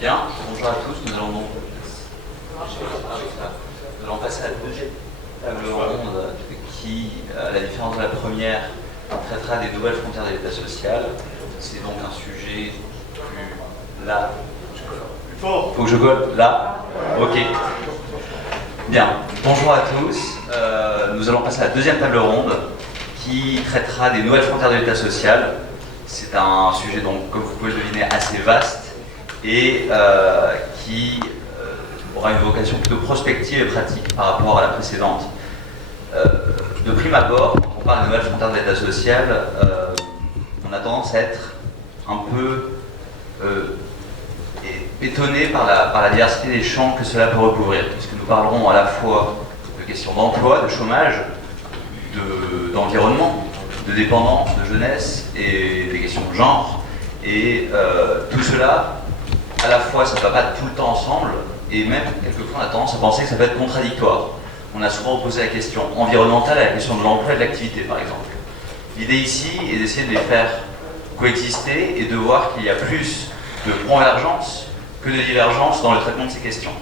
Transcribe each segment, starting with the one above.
Bien, bonjour à tous, nous allons passer à la deuxième table ronde qui, à la différence de la première, traitera des nouvelles frontières de l'État social. C'est donc un sujet plus là. Faut que je colle là. Ok. Bien, bonjour à tous. Nous allons passer à la deuxième table ronde qui traitera des nouvelles frontières de l'État social. C'est un sujet donc, comme vous pouvez le deviner, assez vaste et qui aura une vocation plutôt prospective et pratique par rapport à la précédente. De prime abord, quand on parle de nouvelles frontières de l'État social, on a tendance à être un peu étonné par la diversité des champs que cela peut recouvrir, puisque nous parlerons à la fois de questions d'emploi, de chômage, d'environnement, de dépendance, de jeunesse et des questions de genre. Et tout cela, à la fois, ça ne va pas tout le temps ensemble, et même, quelquefois, on a tendance à penser que ça peut être contradictoire. On a souvent opposé la question environnementale à la question de l'emploi et de l'activité, par exemple. L'idée ici est d'essayer de les faire coexister et de voir qu'il y a plus de convergence que de divergence dans le traitement de ces questions.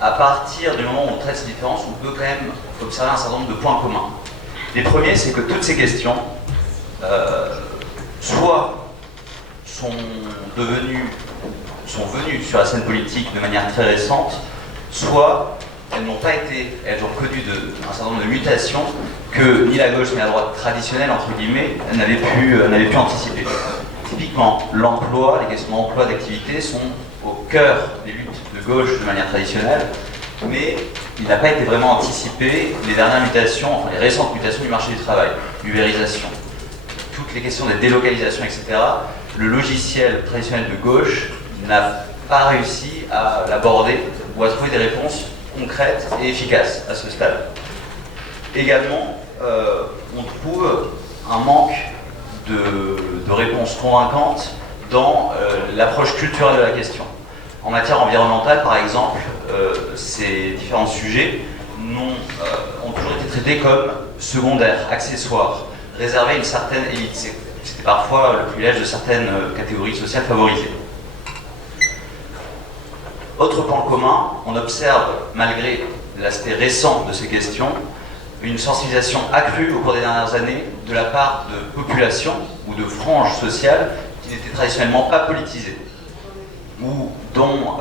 À partir du moment où on traite ces différences, on peut quand même observer un certain nombre de points communs. Les premiers, c'est que toutes ces questions, soit sont venues sur la scène politique de manière très récente, soit elles n'ont pas été, elles ont connu un certain nombre de mutations que ni la gauche ni la droite traditionnelle, entre guillemets, n'avaient pu anticiper. Typiquement, l'emploi, les questions d'emploi, d'activité sont au cœur des luttes de gauche de manière traditionnelle, mais il n'a pas été vraiment anticipé les dernières mutations, enfin les récentes mutations du marché du travail, l'ubérisation, toutes les questions des délocalisations, etc. Le logiciel traditionnel de gauche n'a pas réussi à l'aborder ou à trouver des réponses concrètes et efficaces à ce stade. Également, on trouve un manque de réponses convaincantes dans l'approche culturelle de la question. En matière environnementale, par exemple, ces différents sujets ont toujours été traités comme secondaires, accessoires, réservés à une certaine élite. C'était parfois le privilège de certaines catégories sociales favorisées. Autre point commun, on observe, malgré l'aspect récent de ces questions, une sensibilisation accrue au cours des dernières années de la part de populations ou de franges sociales qui n'étaient traditionnellement pas politisées, ou dont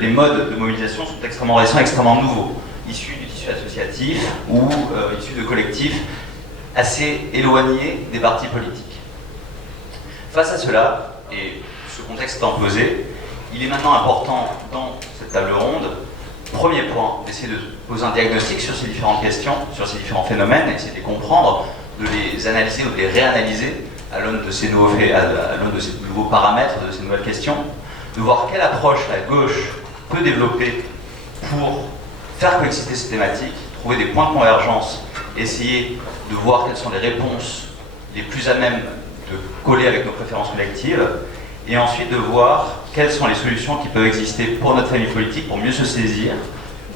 les modes de mobilisation sont extrêmement récents, extrêmement nouveaux, issus du tissu associatif ou issus de collectifs assez éloignés des partis politiques. Face à cela, et ce contexte étant posé, il est maintenant important dans cette table ronde, premier point, d'essayer de poser un diagnostic sur ces différentes questions, sur ces différents phénomènes, essayer de les comprendre, de les analyser ou de les réanalyser à l'aune de ces nouveaux faits, à l'aune de ces nouveaux paramètres, de ces nouvelles questions, de voir quelle approche la gauche peut développer pour faire coexister ces thématiques, trouver des points de convergence, essayer de voir quelles sont les réponses les plus à même de coller avec nos préférences collectives, et ensuite de voir quelles sont les solutions qui peuvent exister pour notre famille politique pour mieux se saisir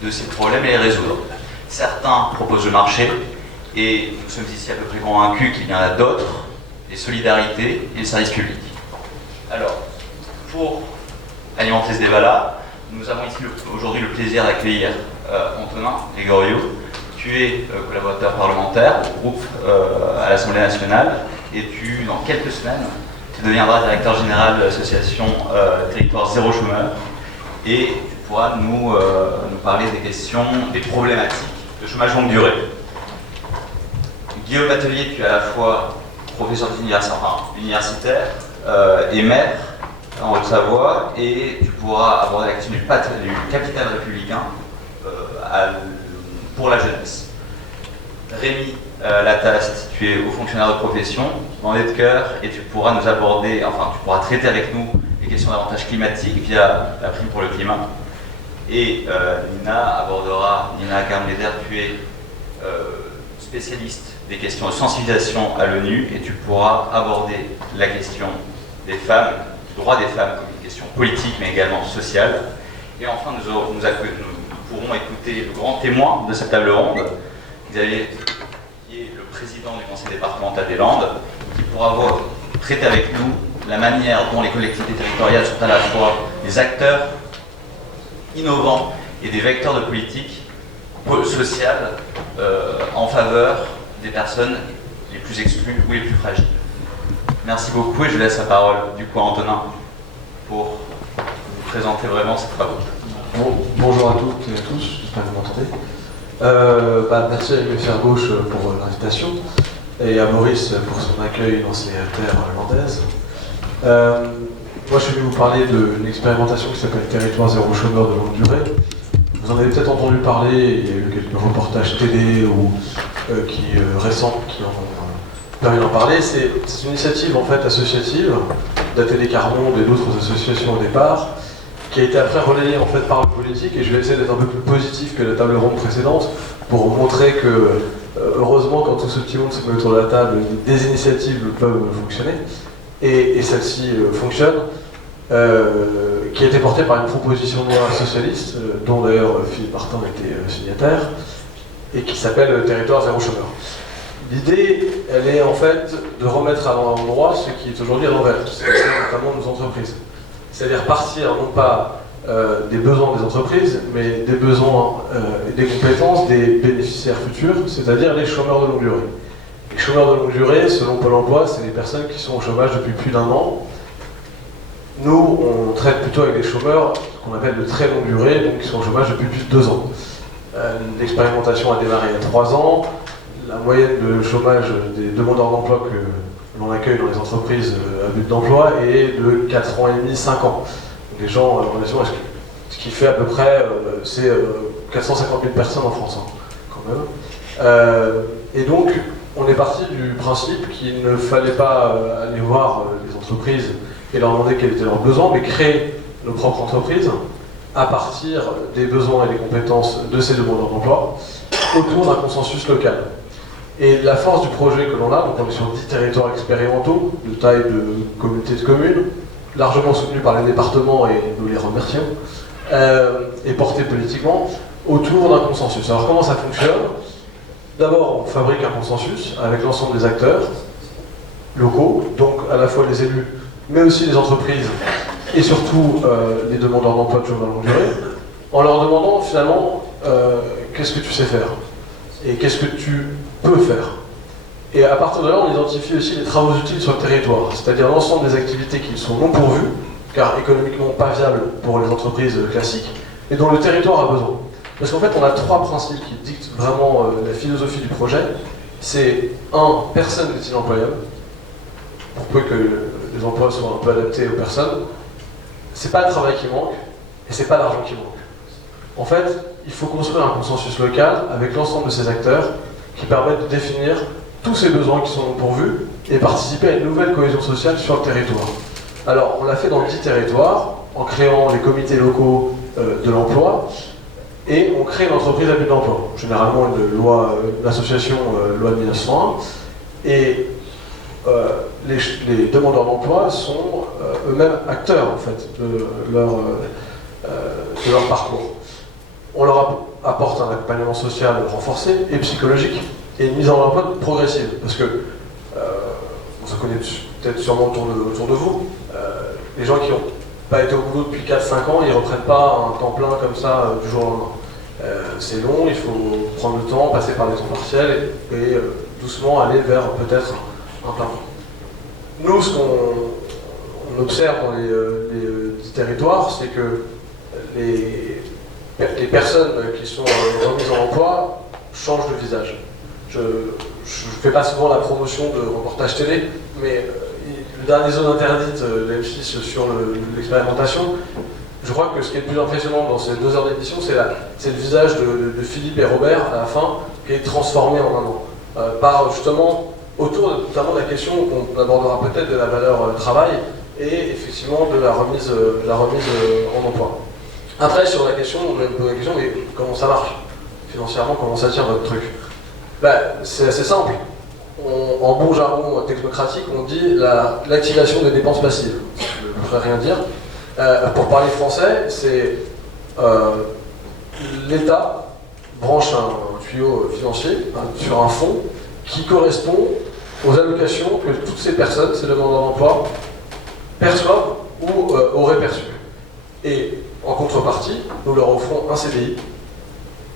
de ces problèmes et les résoudre. Certains proposent le marché, et nous sommes ici à peu près convaincus qu'il y en a d'autres, les solidarités et le service public. Alors, pour alimenter ce débat-là, nous avons ici aujourd'hui le plaisir d'accueillir Antonin Gregorio. Tu es collaborateur parlementaire au groupe à l'Assemblée nationale, et dans quelques semaines, tu deviendras directeur général de l'association Territoire Zéro Chômeur, et tu pourras nous parler des questions, des problématiques de chômage longue durée. Guillaume Batelier, tu es à la fois professeur universitaire et maire en Haute-Savoie, et tu pourras aborder la question du capital républicain pour la jeunesse. Rémi Lataste, tu es haut fonctionnaire de profession, bandé de cœur, et tu pourras nous aborder, enfin tu pourras traiter avec nous les questions d'avantages climatiques via la prime pour le climat. Et Nina Garnleder, tu es spécialiste des questions de sensibilisation à l'ONU, et tu pourras aborder la question des femmes, du droit des femmes comme une question politique mais également sociale. Et enfin nous pourrons écouter le grand témoin de cette table ronde, Xavier, qui est le président du conseil départemental des Landes, qui pourra traiter avec nous la manière dont les collectivités territoriales sont à la fois des acteurs innovants et des vecteurs de politique sociale en faveur des personnes les plus exclues ou les plus fragiles. Merci beaucoup et je laisse la parole du coup à Antonin pour vous présenter vraiment ces travaux. Bonjour à toutes et à tous, j'espère que vous m'entendez. Merci à l'UFR Gauche pour l'invitation et à Maurice pour son accueil dans ces terres landaises. Moi je suis venu vous parler d'une expérimentation qui s'appelle Territoire zéro chômeur de longue durée. Vous en avez peut-être entendu parler, il y a eu quelques reportages télé ou récents qui ont permis d'en parler. C'est une initiative en fait associative d'Atelier Carmonde et d'autres associations au départ, qui a été après relayée en fait par le politique, et je vais essayer d'être un peu plus positif que la table ronde précédente pour montrer que heureusement quand tout ce petit monde se met autour de la table, des initiatives peuvent fonctionner, et celle-ci fonctionne, qui a été portée par une proposition de loi socialiste, dont d'ailleurs Philippe Martin était signataire, et qui s'appelle Territoire zéro chômeur. L'idée, elle est en fait de remettre à l'endroit ce qui est aujourd'hui à l'envers, c'est notamment nos entreprises. C'est-à-dire partir non pas des besoins des entreprises, mais des besoins et des compétences des bénéficiaires futurs, c'est-à-dire les chômeurs de longue durée. Les chômeurs de longue durée, selon Pôle emploi, c'est les personnes qui sont au chômage depuis plus d'1 an. Nous, on traite plutôt avec des chômeurs qu'on appelle de très longue durée, donc qui sont au chômage depuis plus de 2 ans. L'expérimentation a démarré il y a 3 ans. La moyenne de chômage des demandeurs d'emploi que l'on accueille dans les entreprises à but d'emploi est de 4 ans et demi, 5 ans. Donc les gens, en relation à ce qui fait à peu près, c'est 450 000 personnes en France, hein, quand même. Et donc, on est parti du principe qu'il ne fallait pas aller voir les entreprises et leur demander quels étaient leurs besoins, mais créer nos propres entreprises à partir des besoins et des compétences de ces demandeurs d'emploi autour d'un consensus local. Et la force du projet que l'on a, donc on est sur 10 territoires expérimentaux de taille de communautés de communes, largement soutenus par les départements et nous les remercions, et portés politiquement autour d'un consensus. Alors comment ça fonctionne? D'abord, on fabrique un consensus avec l'ensemble des acteurs locaux, donc à la fois les élus, mais aussi les entreprises et surtout les demandeurs d'emploi de chômage longue durée, en leur demandant finalement qu'est-ce que tu sais faire et qu'est-ce que tu peux faire. Et à partir de là, on identifie aussi les travaux utiles sur le territoire, c'est-à-dire l'ensemble des activités qui sont non pourvues, car économiquement pas viables pour les entreprises classiques, et dont le territoire a besoin. Parce qu'en fait, on a 3 principes qui dictent vraiment la philosophie du projet. C'est 1, personne n'est inemployable, pour peu que les emplois soient un peu adaptés aux personnes. C'est pas le travail qui manque, et c'est pas l'argent qui manque. En fait, il faut construire un consensus local avec l'ensemble de ces acteurs qui permettent de définir tous ces besoins qui sont non pourvus et participer à une nouvelle cohésion sociale sur le territoire. Alors, on l'a fait dans 10 territoires, en créant les comités locaux de l'emploi, et on crée une entreprise à but d'emploi, généralement une association loi de 1901, et les demandeurs d'emploi sont eux-mêmes acteurs en fait de leur parcours. On leur apporte un accompagnement social renforcé et psychologique et une mise en emploi progressive, parce que on se connaît peut-être sûrement autour de vous, les gens qui n'ont pas été au boulot depuis 4-5 ans, ils ne reprennent pas un temps plein comme ça du jour au lendemain. C'est long, il faut prendre le temps, passer par des temps partiels et doucement aller vers peut-être un plein temps. Nous, ce qu'on observe dans les territoires, c'est que les personnes qui sont remises en emploi changent de visage. Je ne fais pas souvent la promotion de reportages télé, mais le dernier zone interdite de M6 sur l'expérimentation, je crois que ce qui est le plus impressionnant dans ces 2 heures d'émission, c'est le visage de Philippe et Robert à la fin, qui est transformé en un an. Par justement, autour notamment de la question qu'on abordera peut-être de la valeur travail et effectivement de la remise en emploi. Après, sur la question, on va me poser la question, mais comment ça marche? Financièrement, comment ça tient votre truc? C'est assez simple. En bon jargon technocratique, on dit l'activation des dépenses passives. Je ne pourrais rien dire. Pour parler français, c'est l'État branche un tuyau financier sur un fonds qui correspond aux allocations que toutes ces personnes, ces demandeurs d'emploi, perçoivent ou auraient perçu. Et en contrepartie, nous leur offrons un CDI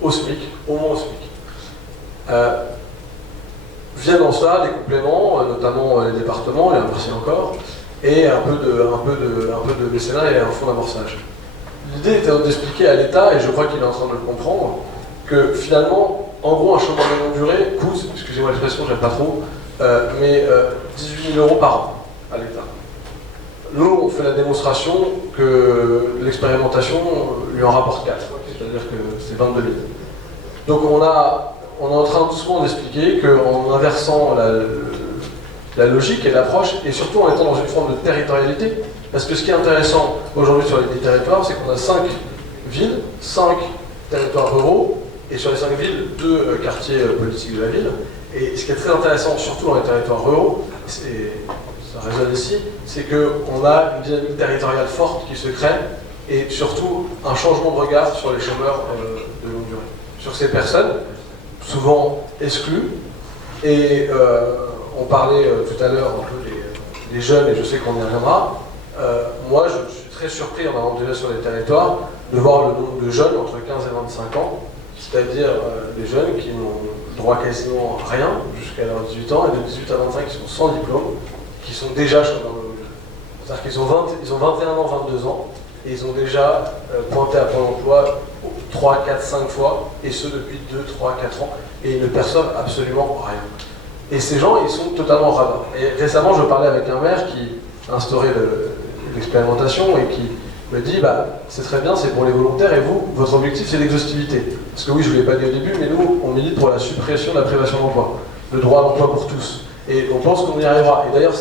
au SMIC, au moins au SMIC. Viennent en cela les compléments, notamment les départements, les remercie encore, et un peu de mécénat et un fonds d'amorçage. L'idée était d'expliquer à l'État, et je crois qu'il est en train de le comprendre, que finalement, en gros, un chômage de longue durée coûte, excusez-moi l'expression, j'aime pas trop, mais 18 000 € par an à l'État. Nous, on fait la démonstration que l'expérimentation lui en rapporte 4, c'est-à-dire que c'est 22 000. Donc on est en train doucement d'expliquer qu'en inversant la logique et l'approche, et surtout en étant dans une forme de territorialité, parce que ce qui est intéressant aujourd'hui sur les territoires, c'est qu'on a 5 villes, 5 territoires ruraux, et sur les 5 villes, 2 quartiers politiques de la ville. Et ce qui est très intéressant, surtout dans les territoires ruraux, ça résonne ici, c'est qu'on a une dynamique territoriale forte qui se crée, et surtout un changement de regard sur les chômeurs de longue durée. Sur ces personnes, souvent exclues, et on parlait tout à l'heure un peu des jeunes, et je sais qu'on y reviendra. Moi, je suis très surpris en allant déjà sur les territoires de voir le nombre de jeunes entre 15 et 25 ans, c'est-à-dire des jeunes qui n'ont droit quasiment à rien jusqu'à leurs 18 ans, et de 18 à 25 qui sont sans diplôme, qui sont déjà chômeurs de longue durée. C'est-à-dire qu'ils ont 21 ans, 22 ans, et ils ont déjà pointé à Pôle emploi 3, 4, 5 fois, et ce depuis 2, 3, 4 ans, et ils ne perçoivent absolument rien. Et ces gens, ils sont totalement radins. Et récemment, je parlais avec un maire qui a instauré l'expérimentation et qui me dit c'est très bien, c'est pour les volontaires, et vous, votre objectif, c'est l'exhaustivité. Parce que oui, je ne vous l'ai pas dit au début, mais nous, on milite pour la suppression de la privation d'emploi, le droit à l'emploi pour tous. Et on pense qu'on y arrivera. Et d'ailleurs,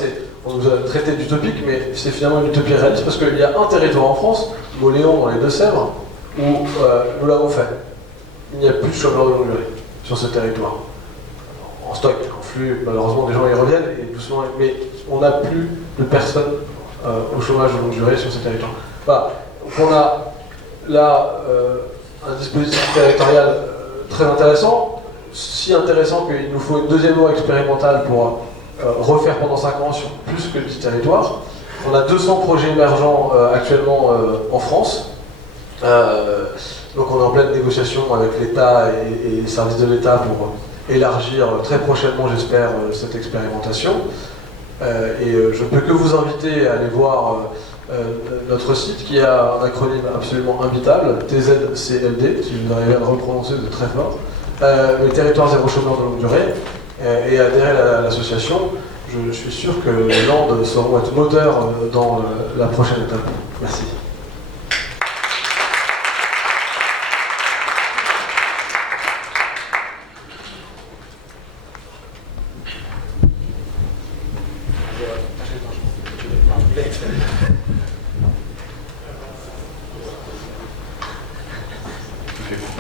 on nous a traité d'utopique, mais c'est finalement une utopie réaliste, parce qu'il y a un territoire en France, Mauléon dans les Deux-Sèvres, où nous l'avons fait. Il n'y a plus de chômeurs de longue durée sur ce territoire. En stock, en flux, malheureusement, des gens y reviennent, et doucement, mais on n'a plus de personnes au chômage de longue durée sur ce territoire. Voilà. Donc on a là un dispositif territorial très intéressant, si intéressant qu'il nous faut une deuxième loi expérimentale pour refaire pendant 5 ans sur plus que 10 territoires. On a 200 projets émergents actuellement en France. Donc on est en pleine négociation avec l'État et les services de l'État pour élargir très prochainement, j'espère, cette expérimentation. Et je ne peux que vous inviter à aller voir notre site qui a un acronyme absolument imbitable, TZCLD, si vous arrivez à le reprononcer de très fort, les territoires zéro chômeur de longue durée, et adhérer à l'association. Je suis sûr que les Landes sauront être moteurs dans la prochaine étape. Merci.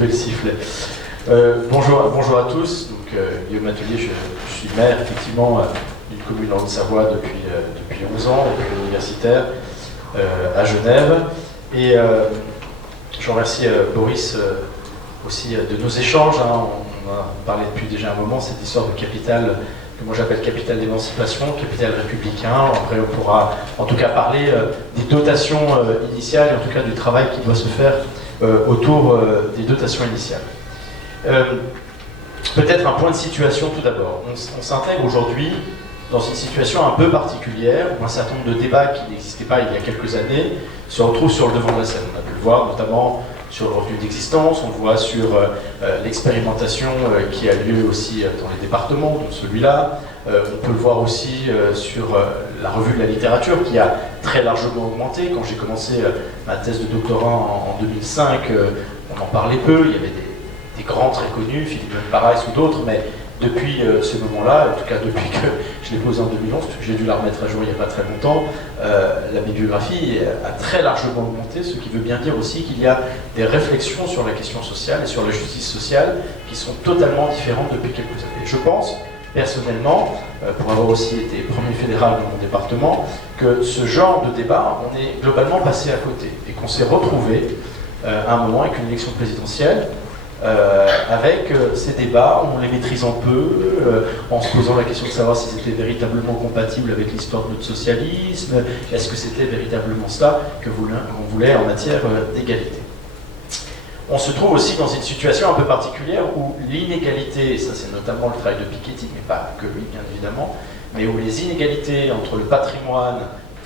Le sifflet. Bonjour à tous. Donc, Guillaume Atelier, je suis maire effectivement d'une commune en Haute-Savoie depuis 11 ans, depuis universitaire à Genève. Et je remercie Boris aussi de nos échanges. On a parlé depuis déjà un moment, cette histoire de capital que moi j'appelle capital d'émancipation, capital républicain. Après on pourra en tout cas parler des dotations initiales et en tout cas du travail qui doit se faire autour des dotations initiales. Peut-être un point de situation tout d'abord. On s'intègre aujourd'hui dans une situation un peu particulière où un certain nombre de débats qui n'existaient pas il y a quelques années se retrouvent sur le devant de la scène. On a pu le voir notamment sur le revenu d'existence, on le voit sur l'expérimentation qui a lieu aussi dans les départements, dont celui-là. On peut le voir aussi sur la revue de la littérature qui a très largement augmenté. Quand j'ai commencé ma thèse de doctorat en 2005, on en parlait peu, il y avait des grands très connus, Philippe Parais ou d'autres, mais depuis ce moment-là, en tout cas depuis que je l'ai posé en 2011, parce que j'ai dû la remettre à jour il n'y a pas très longtemps, la bibliographie a très largement augmenté, ce qui veut bien dire aussi qu'il y a des réflexions sur la question sociale et sur la justice sociale qui sont totalement différentes depuis quelques années. Je pense, personnellement, pour avoir aussi été premier fédéral dans mon département, que ce genre de débat, on est globalement passé à côté et qu'on s'est retrouvé à un moment avec une élection présidentielle avec ces débats, on les maîtrise un peu, en se posant la question de savoir si c'était véritablement compatible avec l'histoire de notre socialisme, est-ce que c'était véritablement cela qu'on voulait en matière d'égalité. On se trouve aussi dans une situation un peu particulière où l'inégalité, et ça c'est notamment le travail de Piketty, mais pas que lui bien évidemment, mais où les inégalités entre le patrimoine,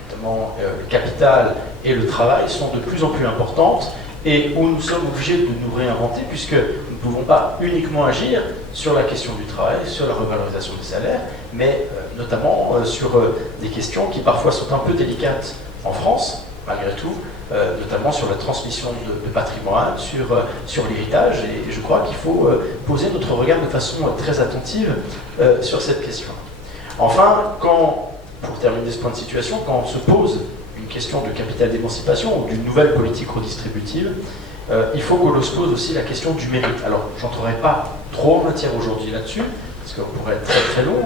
notamment le capital et le travail sont de plus en plus importantes, et où nous sommes obligés de nous réinventer, puisque nous ne pouvons pas uniquement agir sur la question du travail, sur la revalorisation des salaires, mais notamment sur des questions qui parfois sont un peu délicates en France, malgré tout, notamment sur la transmission de patrimoine, sur l'héritage, et je crois qu'il faut poser notre regard de façon très attentive sur cette question. Enfin, pour terminer ce point de situation, quand on se pose une question de capital d'émancipation ou d'une nouvelle politique redistributive, il faut qu'on se pose aussi la question du mérite. Alors, je n'entrerai pas trop en matière aujourd'hui là-dessus, parce qu'on pourrait être très très long,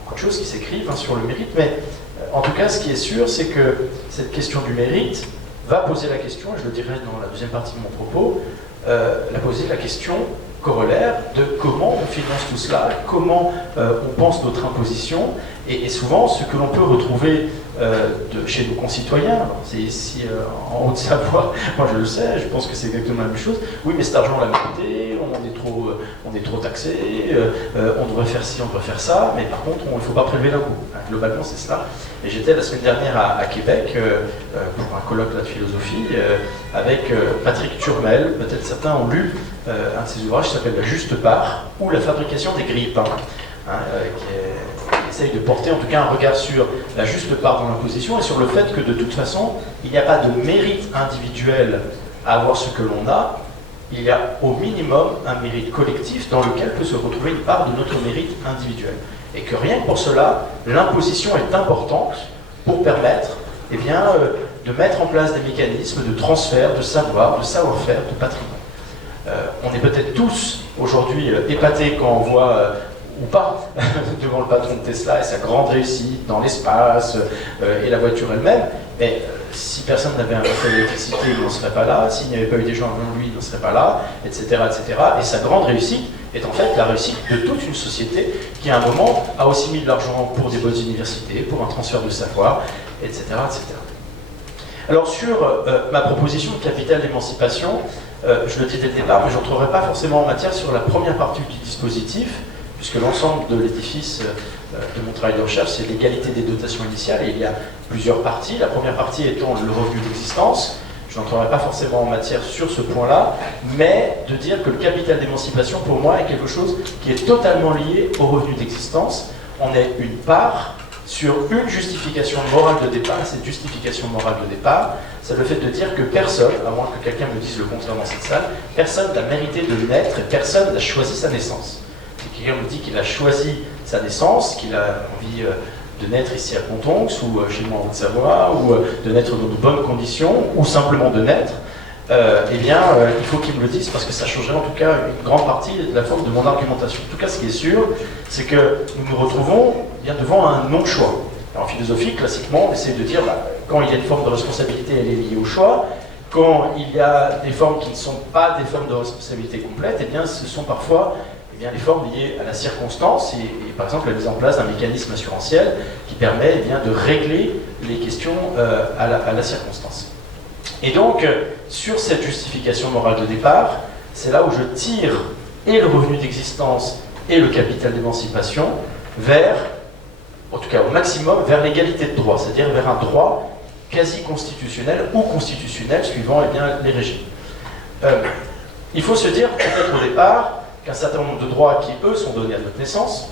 beaucoup de choses qui s'écrivent sur le mérite, mais en tout cas, ce qui est sûr, c'est que cette question du mérite va poser la question, et je le dirai dans la deuxième partie de mon propos, poser la question corollaire de comment on finance tout cela, comment on pense notre imposition, et souvent ce que l'on peut retrouver chez nos concitoyens, c'est ici en Haute-Savoie, moi je le sais, je pense que c'est exactement la même chose, oui mais cet argent on l'a mérité, on est trop taxé, on devrait faire ci, on devrait faire ça, mais par contre il ne faut pas prélever l'impôt, globalement c'est cela. Et j'étais la semaine dernière à Québec pour un colloque de philosophie avec Patrick Turmel, peut-être certains ont lu un de ses ouvrages qui s'appelle La Juste Part ou La Fabrication des grille-pains, qui essaye de porter en tout cas un regard sur la juste part dans l'imposition et sur le fait que de toute façon il n'y a pas de mérite individuel à avoir ce que l'on a, il y a au minimum un mérite collectif dans lequel peut se retrouver une part de notre mérite individuel. Et que rien que pour cela, l'imposition est importante pour permettre de mettre en place des mécanismes de transfert, de savoir, de savoir-faire, de patrimoine. On est peut-être tous aujourd'hui épatés quand on voit, ou pas, devant le patron de Tesla et sa grande réussite dans l'espace et la voiture elle-même, mais si personne n'avait inventé l'électricité, il n'en serait pas là, s'il n'y avait pas eu des gens avant lui, il n'en serait pas là, etc., etc. Et sa grande réussite est en fait la réussite de toute une société qui, à un moment, a aussi mis de l'argent pour des bonnes universités, pour un transfert de savoir, etc., etc. Alors, sur ma proposition de capital d'émancipation, je le dis dès le départ, mais je n'entrerai pas forcément en matière sur la première partie du dispositif, puisque l'ensemble de l'édifice de mon travail de recherche, c'est l'égalité des dotations initiales, et il y a plusieurs parties. La première partie étant le revenu d'existence. Je n'entrerai pas forcément en matière sur ce point-là, mais de dire que le capital d'émancipation, pour moi, est quelque chose qui est totalement lié au revenu d'existence. On est une part sur une justification morale de départ. Cette justification morale de départ, c'est le fait de dire que personne, à moins que quelqu'un me dise le contraire dans cette salle, personne n'a mérité de naître et personne n'a choisi sa naissance. Si quelqu'un me dit qu'il a choisi sa naissance, qu'il a envie de naître ici à Pontonx, ou chez moi en Haute-Savoie, ou de naître dans de bonnes conditions, ou simplement de naître, il faut qu'il me le dise, parce que ça changerait en tout cas une grande partie de la forme de mon argumentation. En tout cas, ce qui est sûr, c'est que nous nous retrouvons bien devant un non-choix. En philosophie, classiquement, on essaie de dire, quand il y a une forme de responsabilité, elle est liée au choix. Quand il y a des formes qui ne sont pas des formes de responsabilité complète, ce sont parfois les formes liées à la circonstance et par exemple la mise en place d'un mécanisme assurantiel qui permet de régler les questions à la circonstance. Et donc, sur cette justification morale de départ, c'est là où je tire et le revenu d'existence et le capital d'émancipation vers, en tout cas au maximum, vers l'égalité de droit, c'est-à-dire vers un droit quasi constitutionnel ou constitutionnel suivant les régimes. Il faut se dire peut-être au départ qu'un certain nombre de droits qui, eux, sont donnés à notre naissance,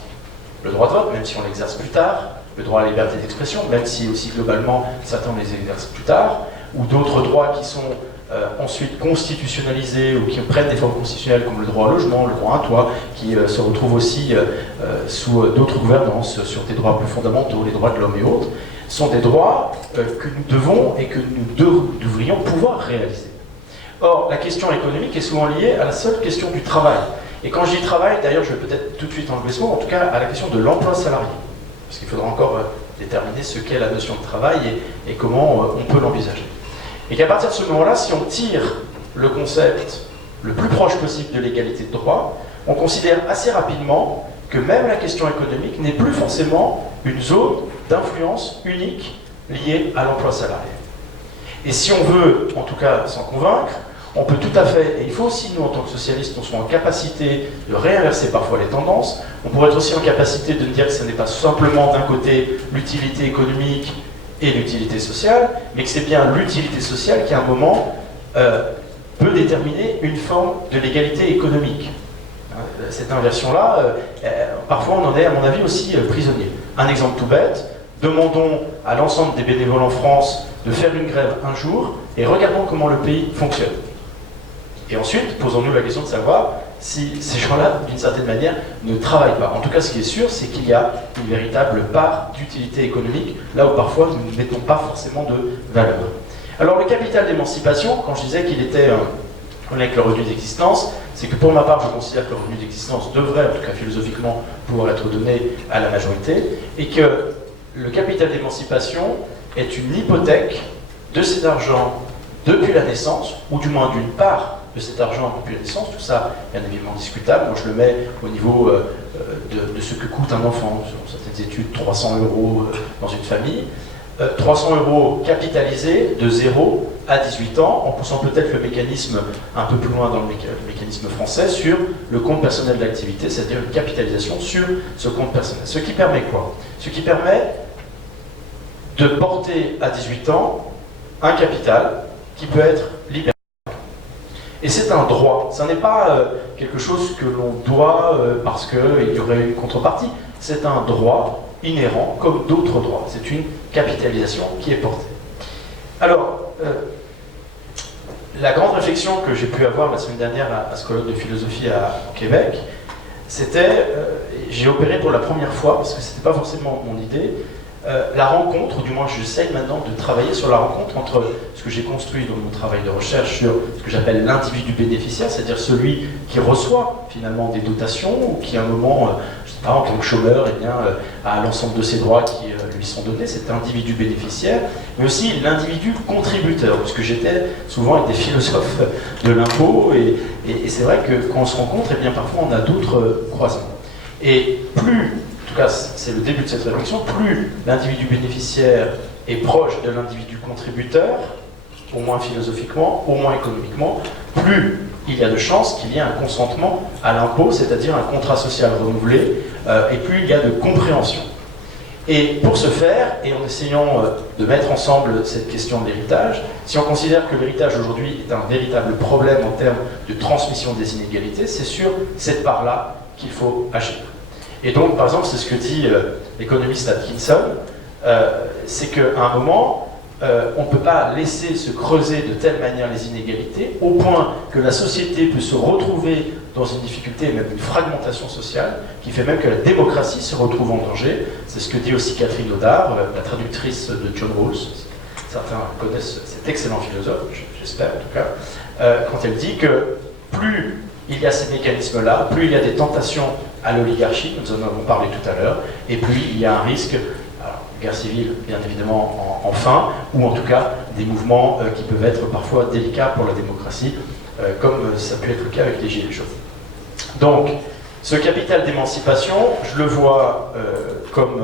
le droit de vote, même si on l'exerce plus tard, le droit à la liberté d'expression, même si aussi globalement certains les exercent plus tard, ou d'autres droits qui sont ensuite constitutionnalisés ou qui prennent des formes constitutionnelles comme le droit au logement, le droit à un toit, qui se retrouvent aussi sous d'autres gouvernances sur des droits plus fondamentaux, les droits de l'homme et autres, sont des droits que nous devons et que nous devrions pouvoir réaliser. Or, la question économique est souvent liée à la seule question du travail. Et quand je dis travail, d'ailleurs, je vais peut-être tout de suite enlever ce mot, en tout cas à la question de l'emploi salarié. Parce qu'il faudra encore déterminer ce qu'est la notion de travail et comment on peut l'envisager. Et qu'à partir de ce moment-là, si on tire le concept, le plus proche possible de l'égalité de droit, on considère assez rapidement que même la question économique n'est plus forcément une zone d'influence unique liée à l'emploi salarié. Et si on veut, en tout cas, s'en convaincre, on peut tout à fait, et il faut aussi, nous, en tant que socialistes, on soit en capacité de réinverser parfois les tendances. On pourrait être aussi en capacité de dire que ce n'est pas simplement d'un côté l'utilité économique et l'utilité sociale, mais que c'est bien l'utilité sociale qui, à un moment, peut déterminer une forme de l'égalité économique. Cette inversion-là, parfois on en est, à mon avis, aussi prisonnier. Un exemple tout bête, demandons à l'ensemble des bénévoles en France de faire une grève un jour et regardons comment le pays fonctionne. Et ensuite, posons-nous la question de savoir si ces gens-là, d'une certaine manière, ne travaillent pas. En tout cas, ce qui est sûr, c'est qu'il y a une véritable part d'utilité économique, là où parfois nous ne mettons pas forcément de valeur. Alors le capital d'émancipation, quand je disais qu'il était avec le revenu d'existence, c'est que pour ma part, je considère que le revenu d'existence devrait, en tout cas philosophiquement, pouvoir être donné à la majorité, et que le capital d'émancipation est une hypothèque de cet argent depuis la naissance, ou du moins d'une part de cet argent depuis la naissance. Tout ça, bien évidemment, discutable. Moi, je le mets au niveau de ce que coûte un enfant. Sur certaines études, 300 € dans une famille. 300 € capitalisés de 0 à 18 ans, en poussant peut-être le mécanisme un peu plus loin dans le mécanisme français sur le compte personnel d'activité, c'est-à-dire une capitalisation sur ce compte personnel. Ce qui permet quoi? Ce qui permet de porter à 18 ans un capital qui peut être libéré. Et c'est un droit, ça n'est pas quelque chose que l'on doit parce qu'il y aurait une contrepartie, c'est un droit inhérent comme d'autres droits. C'est une capitalisation qui est portée. Alors, la grande réflexion que j'ai pu avoir la semaine dernière à ce colloque de philosophie au Québec, c'était, j'ai opéré pour la première fois, parce que ce n'était pas forcément mon idée, la rencontre, ou du moins j'essaye maintenant de travailler sur la rencontre entre ce que j'ai construit dans mon travail de recherche sur ce que j'appelle l'individu bénéficiaire, c'est-à-dire celui qui reçoit finalement des dotations, ou qui à un moment, je ne sais pas, en tant que chômeur, eh bien, a l'ensemble de ses droits qui lui sont donnés, cet individu bénéficiaire, mais aussi l'individu contributeur, puisque j'étais souvent avec des philosophes de l'impôt, et c'est vrai que quand on se rencontre, eh bien, parfois on a d'autres croisements. Et plus, en tout cas c'est le début de cette réflexion, plus l'individu bénéficiaire est proche de l'individu contributeur, au moins philosophiquement, au moins économiquement, plus il y a de chances qu'il y ait un consentement à l'impôt, c'est-à-dire un contrat social renouvelé, et plus il y a de compréhension. Et pour ce faire, et en essayant de mettre ensemble cette question de l'héritage, si on considère que l'héritage aujourd'hui est un véritable problème en termes de transmission des inégalités, c'est sur cette part-là qu'il faut agir. Et donc, par exemple, c'est ce que dit l'économiste Atkinson, c'est qu'à un moment, on ne peut pas laisser se creuser de telle manière les inégalités, au point que la société peut se retrouver dans une difficulté, même une fragmentation sociale, qui fait même que la démocratie se retrouve en danger. C'est ce que dit aussi Catherine Audard, la traductrice de John Rawls. Certains connaissent cet excellent philosophe, j'espère en tout cas, quand elle dit que plus il y a ces mécanismes-là, plus il y a des tentations à l'oligarchie, nous en avons parlé tout à l'heure, et plus il y a un risque, alors, guerre civile bien évidemment en fin, ou en tout cas des mouvements qui peuvent être parfois délicats pour la démocratie, comme ça peut être le cas avec les Gilets jaunes. Donc, ce capital d'émancipation, je le vois comme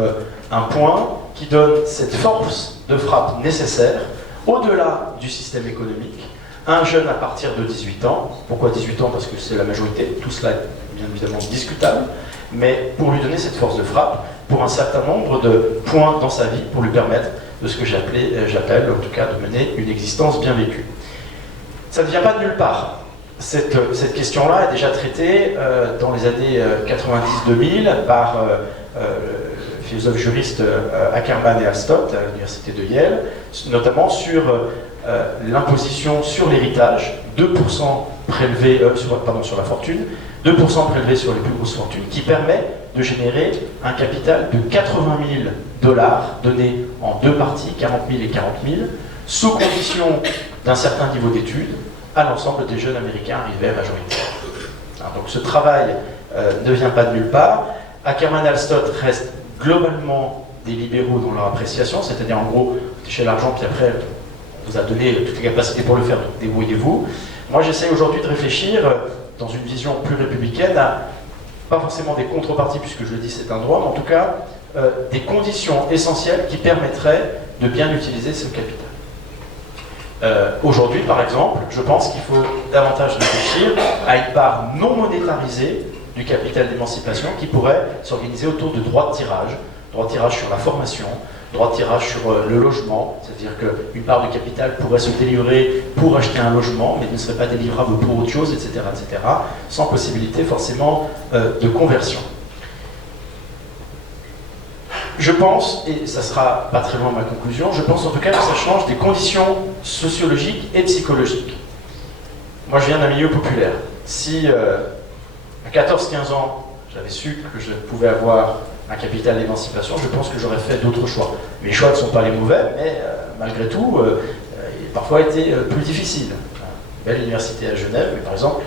un point qui donne cette force de frappe nécessaire, au-delà du système économique, un jeune à partir de 18 ans. Pourquoi 18 ans? Parce que c'est la majorité, tout cela est bien évidemment discutable, mais pour lui donner cette force de frappe, pour un certain nombre de points dans sa vie, pour lui permettre de ce que j'appelle en tout cas de mener une existence bien vécue. Ça ne vient pas de nulle part. Cette question-là est déjà traitée dans les années 90-2000 par le philosophe juriste Ackerman et Alstott à l'université de Yale, notamment sur l'imposition sur l'héritage, 2% prélevés sur la fortune, 2% prélevés sur les plus grosses fortunes, qui permet de générer un capital de 80 000 $ donné en deux parties, 40 000 et 40 000, sous condition d'un certain niveau d'études, à l'ensemble des jeunes américains arrivés à majorité. Donc ce travail ne vient pas de nulle part. Ackerman et Alstott restent globalement des libéraux dans leur appréciation, c'est-à-dire en gros, chez l'argent, puis après, on vous a donné toutes les capacités pour le faire, donc débrouillez-vous. Moi, j'essaie aujourd'hui de réfléchir, dans une vision plus républicaine, à pas forcément des contreparties, puisque je le dis, c'est un droit, mais en tout cas, des conditions essentielles qui permettraient de bien utiliser ce capital. Aujourd'hui, par exemple, je pense qu'il faut davantage réfléchir à une part non monétarisée du capital d'émancipation qui pourrait s'organiser autour de droits de tirage sur la formation, droit de tirage sur le logement, c'est-à-dire qu'une part du capital pourrait se délivrer pour acheter un logement, mais ne serait pas délivrable pour autre chose, etc., sans possibilité forcément de conversion. Je pense, et ça sera pas très loin ma conclusion, je pense en tout cas que ça change des conditions sociologiques et psychologiques. Moi je viens d'un milieu populaire. Si à 14-15 ans, j'avais su que je pouvais avoir un capital d'émancipation, je pense que j'aurais fait d'autres choix. Mes choix ne sont pas les mauvais, mais malgré tout, ils ont parfois été plus difficiles. Une belle université à Genève, mais par exemple,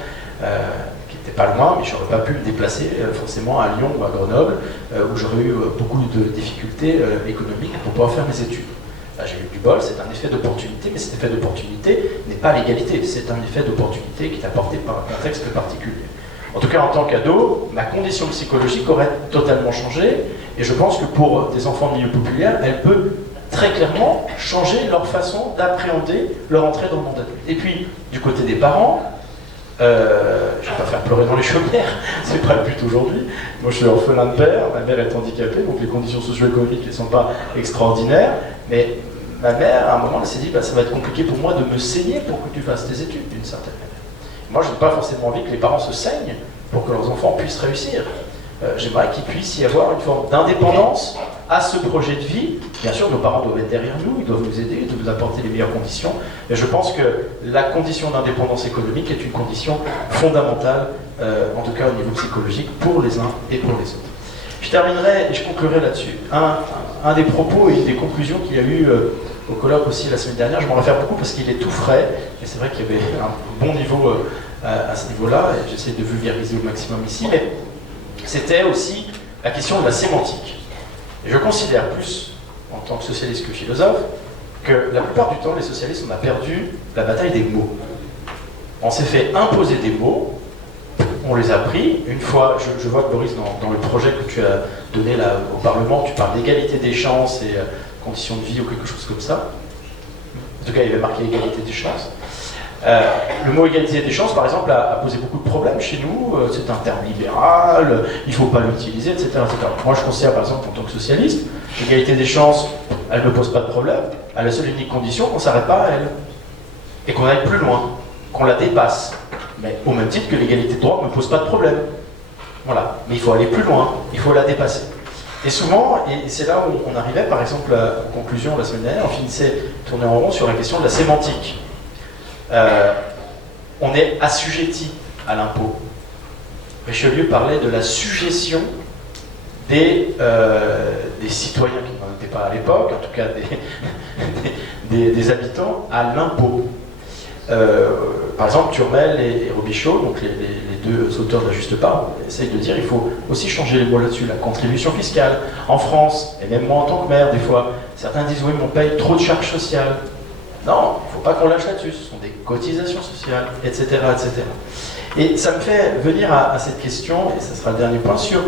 qui n'était pas loin, mais je n'aurais pas pu me déplacer forcément à Lyon ou à Grenoble, où j'aurais eu beaucoup de difficultés économiques pour pouvoir faire mes études. Là, j'ai eu du bol, c'est un effet d'opportunité, mais cet effet d'opportunité n'est pas l'égalité, c'est un effet d'opportunité qui est apporté par un contexte particulier. En tout cas, en tant qu'ado, ma condition psychologique aurait totalement changé, et je pense que pour des enfants de milieu populaire, elle peut très clairement changer leur façon d'appréhender leur entrée dans le monde adulte. Et puis, du côté des parents, je ne vais pas faire pleurer dans les chaumières, c'est pas le but aujourd'hui. Moi, je suis orphelin de père, ma mère est handicapée, donc les conditions socio-économiques ne sont pas extraordinaires, mais ma mère, à un moment, elle s'est dit, ça va être compliqué pour moi de me saigner pour que tu fasses tes études, d'une certaine manière. Moi, je n'ai pas forcément envie que les parents se saignent pour que leurs enfants puissent réussir. J'aimerais qu'il puisse y avoir une forme d'indépendance à ce projet de vie. Bien sûr, nos parents doivent être derrière nous, ils doivent nous aider, ils doivent nous apporter les meilleures conditions. Mais je pense que la condition d'indépendance économique est une condition fondamentale, en tout cas au niveau psychologique, pour les uns et pour les autres. Je terminerai et je conclurai là-dessus. Un des propos et une des conclusions qu'il y a eu au colloque aussi la semaine dernière, je m'en réfère beaucoup parce qu'il est tout frais, et c'est vrai qu'il y avait un bon niveau à ce niveau-là, et j'essaie de vulgariser au maximum ici, mais c'était aussi la question de la sémantique. Et je considère plus, en tant que socialiste que philosophe, que la plupart du temps, les socialistes, on a perdu la bataille des mots. On s'est fait imposer des mots, on les a pris. Une fois, je vois que Boris, dans le projet que tu as donné là, au Parlement, tu parles d'égalité des chances et conditions de vie ou quelque chose comme ça. En tout cas, il y avait marqué égalité des chances. Le mot égalité des chances, par exemple, a posé beaucoup de problèmes chez nous. C'est un terme libéral, il ne faut pas l'utiliser, etc., etc. Moi, je considère, par exemple, en tant que socialiste, l'égalité des chances, elle ne pose pas de problème, à la seule et unique condition qu'on ne s'arrête pas à elle. Et qu'on aille plus loin, qu'on la dépasse. Mais au même titre que l'égalité de droit ne pose pas de problème. Voilà. Mais il faut aller plus loin, il faut la dépasser. Et souvent, et c'est là où on arrivait, par exemple, aux conclusions la semaine dernière, on finissait tourner en rond sur la question de la sémantique. On est assujetti à l'impôt. Richelieu parlait de la suggestion des citoyens, qui n'en étaient pas à l'époque, en tout cas des habitants, à l'impôt. Par exemple, Turmel et Robichaud, donc les deux auteurs de la juste part, essayent de dire qu'il faut aussi changer les mots là-dessus, la contribution fiscale. En France, et même moi en tant que maire, des fois, certains disent oui, mais on paye trop de charges sociales. Non, il ne faut pas qu'on lâche là-dessus, ce sont des cotisations sociales, etc., etc. Et ça me fait venir à cette question, et ça sera le dernier point, sur,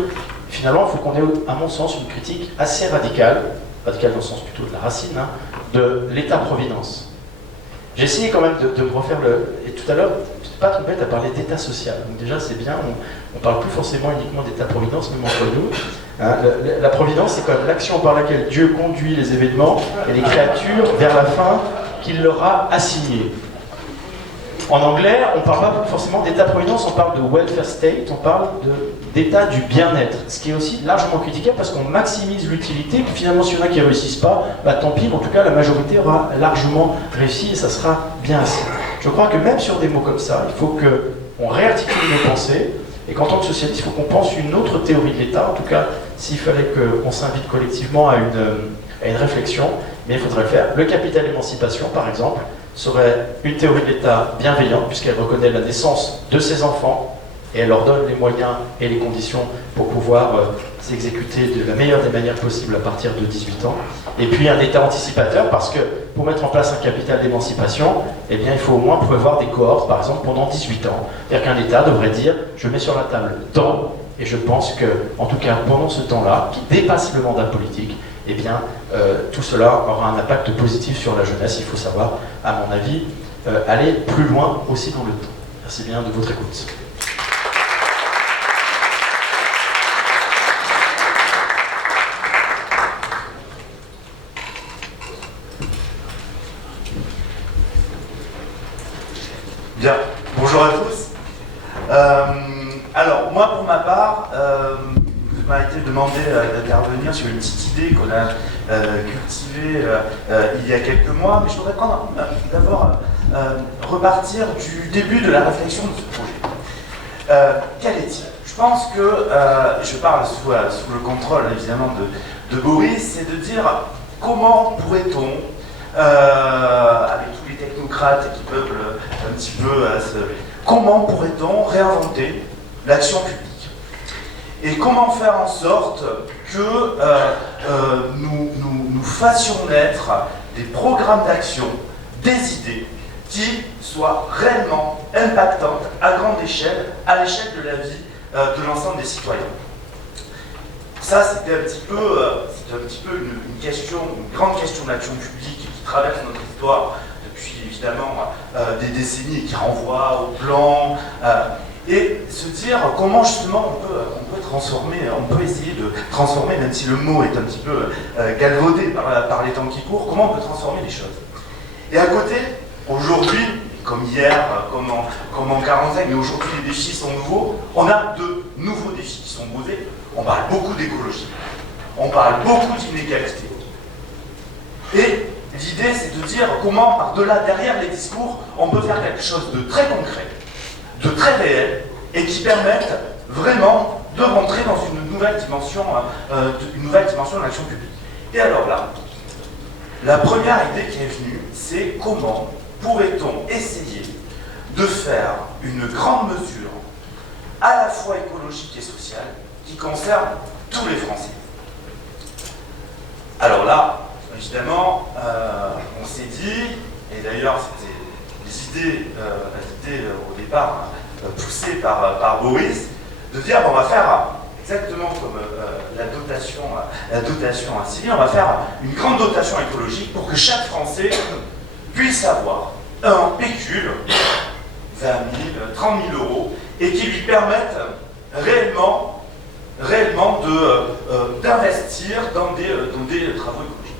finalement, il faut qu'on ait, à mon sens, une critique assez radicale dans le sens plutôt de la racine, hein, de l'État-providence. J'ai essayé quand même de me refaire et tout à l'heure, je n'étais pas trop bête à parler d'État social. Donc déjà, c'est bien, on ne parle plus forcément uniquement d'État-providence, même entre nous. Hein, la providence, c'est quand même l'action par laquelle Dieu conduit les événements et les créatures vers la fin qu'il leur a assignée. En anglais, on ne parle pas forcément d'état-providence, on parle de welfare state, on parle d'état du bien-être, ce qui est aussi largement critiquable parce qu'on maximise l'utilité, puis finalement s'il y en a qui ne réussissent pas, tant pis, en tout cas la majorité aura largement réussi et ça sera bien assez. Je crois que même sur des mots comme ça, il faut qu'on réarticule nos pensées et qu'en tant que socialiste, il faut qu'on pense une autre théorie de l'État, en tout cas s'il fallait qu'on s'invite collectivement à une réflexion, mais il faudrait le faire. Le capital émancipation, par exemple, serait une théorie de l'État bienveillante, puisqu'elle reconnaît la naissance de ses enfants et elle leur donne les moyens et les conditions pour pouvoir s'exécuter de la meilleure des manières possibles à partir de 18 ans. Et puis un État anticipateur, parce que pour mettre en place un capital d'émancipation, eh bien, il faut au moins prévoir des cohortes, par exemple, pendant 18 ans. C'est-à-dire qu'un État devrait dire, je mets sur la table tant, et je pense que, en tout cas, pendant ce temps-là, qui dépasse le mandat politique, eh bien, tout cela aura un impact positif sur la jeunesse. Il faut savoir, à mon avis, aller plus loin aussi dans le temps. Merci bien de votre écoute. Bien, bonjour à tous. Alors, moi pour ma part, il m'a été demandé d'intervenir sur une petite idée qu'on a cultivée il y a quelques mois, mais je voudrais d'abord repartir du début de la réflexion de ce projet. Quel est-il? Je pense que, je parle sous le contrôle évidemment de Boris, c'est de dire comment pourrait-on, avec tous les technocrates qui peuplent un petit peu comment pourrait-on réinventer l'action publique? Et comment faire en sorte que nous fassions naître des programmes d'action, des idées qui soient réellement impactantes à grande échelle, à l'échelle de la vie de l'ensemble des citoyens. Ça, c'était un petit peu une question, une grande question de l'action publique qui traverse notre histoire depuis évidemment des décennies, qui renvoie au plan, et se dire comment justement on peut transformer, on peut essayer de transformer, même si le mot est un petit peu galvaudé par les temps qui courent, comment on peut transformer les choses. Et à côté, aujourd'hui, comme hier, comme en 45, mais aujourd'hui les défis sont nouveaux, on a de nouveaux défis qui sont posés. On parle beaucoup d'écologie, on parle beaucoup d'inégalité. Et l'idée, c'est de dire comment, par-delà, derrière les discours, on peut faire quelque chose de très concret, de très réel, et qui permette vraiment de rentrer dans une nouvelle dimension de l'action publique. Et alors là, la première idée qui est venue, c'est comment pourrait-on essayer de faire une grande mesure, à la fois écologique et sociale, qui concerne tous les Français. Alors là, évidemment, on s'est dit, et d'ailleurs c'était les idées au départ poussées par Boris, de dire on va faire exactement comme la dotation civile, on va faire une grande dotation écologique pour que chaque Français puisse avoir un pécule, 20 000, 30 000 euros, et qui lui permette réellement d'investir dans des travaux écologiques.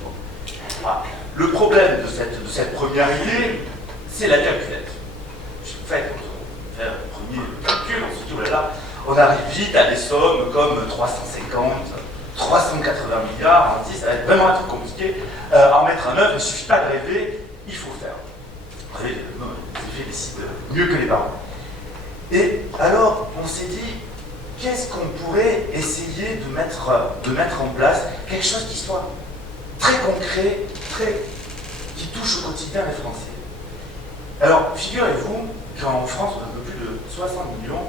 Voilà. Le problème de cette première idée, c'est la calculette. En fait, quand on fait un premier calcul, on se dit, oh là là, on arrive vite à des sommes comme 350, 380 milliards, on dit, ça va être vraiment un truc compliqué à en mettre en œuvre, il ne suffit pas de rêver, il faut faire. Rêver, les effets décident mieux que les parents. Et alors, on s'est dit, qu'est-ce qu'on pourrait essayer de mettre en place, quelque chose qui soit très concret, qui touche au quotidien les Français. Alors, figurez-vous qu'en France, on a un peu plus de 60 millions,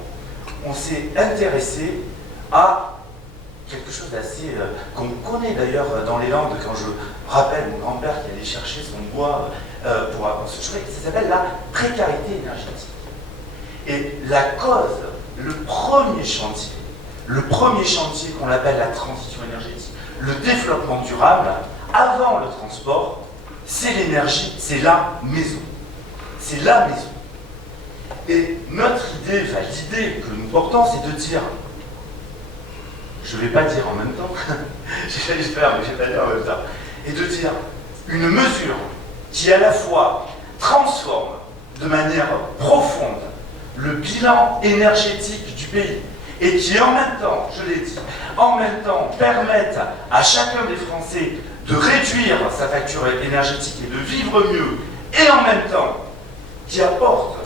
on s'est intéressé à quelque chose d'assez, qu'on connaît d'ailleurs dans les Landes, quand je rappelle mon grand-père qui allait chercher son bois pour se chauffer, ça s'appelle la précarité énergétique. Et la cause, le premier chantier qu'on appelle la transition énergétique, le développement durable, avant le transport, c'est l'énergie, c'est la maison. C'est la maison. Et notre idée, enfin l'idée que nous portons, c'est de dire, je ne vais pas dire en même temps, j'ai failli faire, mais je ne vais pas dire en même temps, et de dire une mesure qui à la fois transforme de manière profonde le bilan énergétique du pays et qui en même temps, je l'ai dit, en même temps permettent à chacun des Français de réduire sa facture énergétique et de vivre mieux, et en même temps qui apporte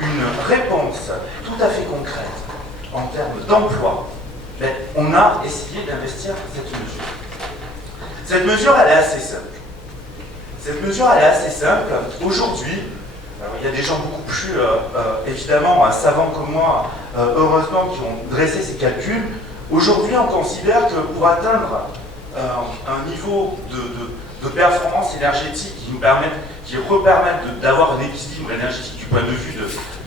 une réponse tout à fait concrète en termes d'emploi, ben, on a essayé d'investir cette mesure. Cette mesure, elle est assez simple. Cette mesure, elle est assez simple. Aujourd'hui, il y a des gens beaucoup plus, évidemment, savants que moi heureusement, qui ont dressé ces calculs. Aujourd'hui, on considère que pour atteindre un niveau de performance énergétique qui repermette d'avoir un équilibre énergétique du point de vue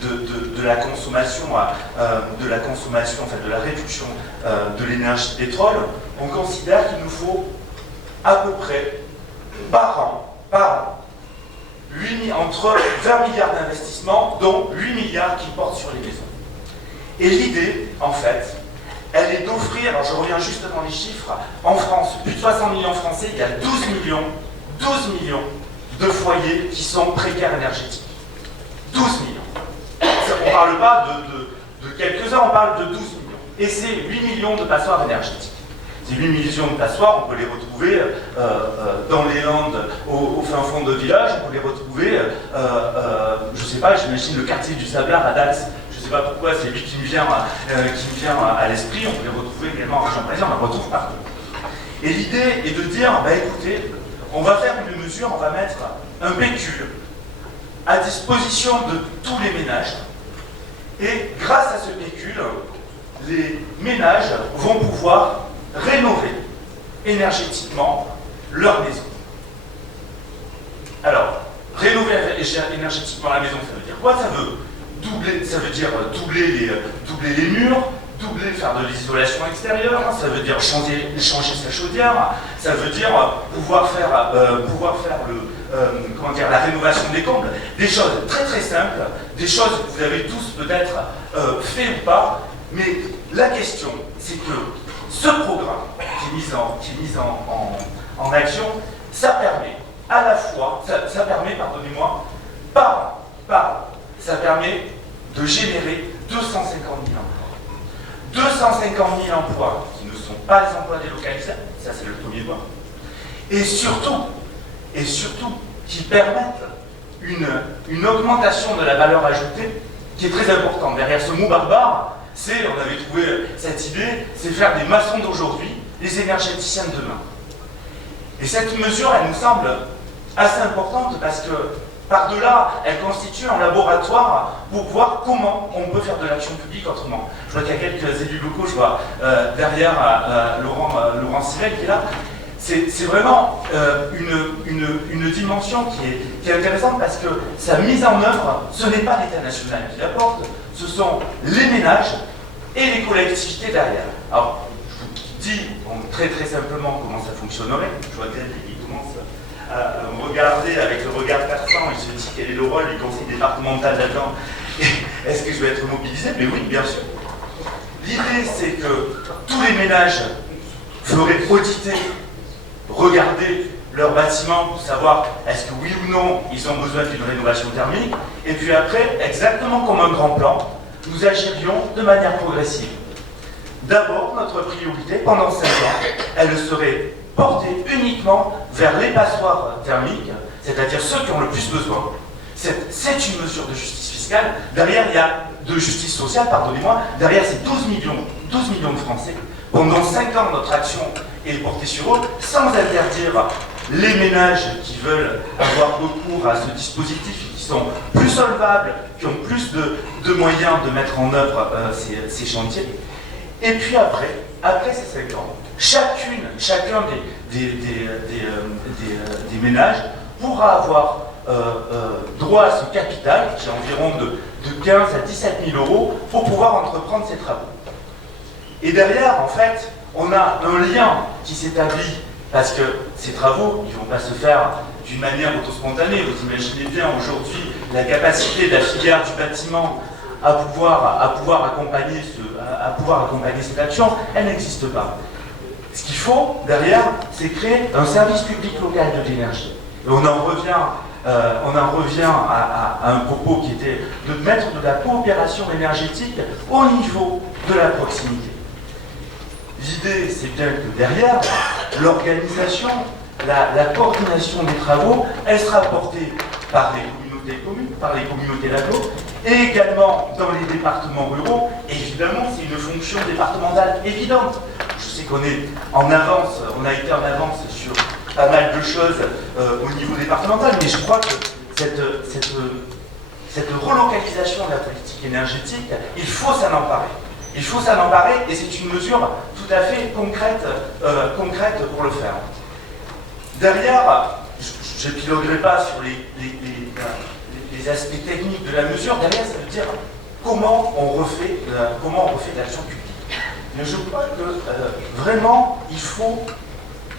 de la consommation, de la réduction de l'énergie de pétrole, on considère qu'il nous faut à peu près par an, entre 20 milliards d'investissements, dont 8 milliards qui portent sur les maisons. Et l'idée, en fait, elle est d'offrir, alors je reviens juste dans les chiffres, en France, plus de 60 millions de Français, il y a 12 millions de foyers qui sont précaires énergétiques. 12 millions. On ne parle pas de quelques-uns, on parle de 12 millions. Et c'est 8 millions de passoires énergétiques. Ces 8 millions de passoires, on peut les retrouver dans les Landes, au fin fond de village, on peut les retrouver, je ne sais pas, j'imagine le quartier du Sablard à Dax. Je ne sais pas pourquoi, c'est lui qui me vient à l'esprit, on peut les retrouver également en région parisienne, on les retrouve partout. Et l'idée est de dire, écoutez, on va faire une mesure, on va mettre un pécule à disposition de tous les ménages, et grâce à ce pécule, les ménages vont pouvoir rénover énergétiquement leur maison. Alors, rénover énergétiquement la maison, ça veut dire quoi? Ça veut dire doubler les murs, faire de l'isolation extérieure, ça veut dire changer sa chaudière, ça veut dire pouvoir faire la rénovation des combles, des choses très très simples, des choses que vous avez tous peut-être fait ou pas, mais la question c'est que ce programme qui est mis en action, ça permet à la fois, ça permet de générer 250 000 emplois. 250 000 emplois qui ne sont pas des emplois délocalisables, ça c'est le premier point, et surtout qui permettent une augmentation de la valeur ajoutée qui est très importante. Derrière ce mot barbare, on avait trouvé cette idée, c'est faire des maçons d'aujourd'hui les énergéticiens de demain. Et cette mesure, elle nous semble assez importante parce que par-delà, elle constitue un laboratoire pour voir comment on peut faire de l'action publique autrement. Je vois qu'il y a quelques élus locaux, je vois derrière Laurent Sirel qui est là. C'est vraiment une dimension qui est intéressante parce que sa mise en œuvre, ce n'est pas l'État national qui l'apporte, ce sont les ménages et les collectivités derrière. Alors, je vous dis très très simplement comment ça fonctionnerait. Je vois Thierry qui commence à me regarder avec le regard perçant, il se dit quel est le rôle du conseil départemental là-dedans. Est-ce que je vais être mobilisé? Mais oui, bien sûr. L'idée, c'est que tous les ménages feraient auditer, regarder leur bâtiment pour savoir est-ce que oui ou non ils ont besoin d'une rénovation thermique, et puis après, exactement comme un grand plan, nous agirions de manière progressive. D'abord, notre priorité, pendant 5 ans, elle serait portée uniquement vers les passoires thermiques, c'est-à-dire ceux qui ont le plus besoin. C'est une mesure de justice fiscale. Derrière, il y a de justice sociale, pardonnez-moi, derrière ces 12 millions de Français. Pendant 5 ans, notre action est portée sur eux, sans interdire les ménages qui veulent avoir recours à ce dispositif, qui sont plus solvables, qui ont plus de moyens de mettre en œuvre ces chantiers. Et puis après ces 5 ans, chacun des ménages pourra avoir droit à ce capital, qui est environ de 15 à 17 000 euros, pour pouvoir entreprendre ces travaux. Et derrière, en fait, on a un lien qui s'établit, parce que ces travaux, ils ne vont pas se faire d'une manière autospontanée. Vous imaginez bien aujourd'hui la capacité de la filière du bâtiment à pouvoir accompagner cette action, elle n'existe pas. Ce qu'il faut, derrière, c'est créer un service public local de l'énergie. Et on en revient à un propos qui était de mettre de la coopération énergétique au niveau de la proximité. L'idée, c'est bien que derrière, l'organisation, la coordination des travaux, elle sera portée par les communautés communes, par les communautés locales, et également dans les départements ruraux. Évidemment, c'est une fonction départementale évidente. Je sais qu'on est en avance, on a été en avance sur pas mal de choses au niveau départemental, mais je crois que cette relocalisation de la politique énergétique, il faut s'en emparer. Il faut s'en emparer et c'est une mesure tout à fait concrète pour le faire. Derrière, je n'épiloguerai pas sur les aspects techniques de la mesure, derrière ça veut dire comment on refait de l'action publique. Mais je crois que vraiment il faut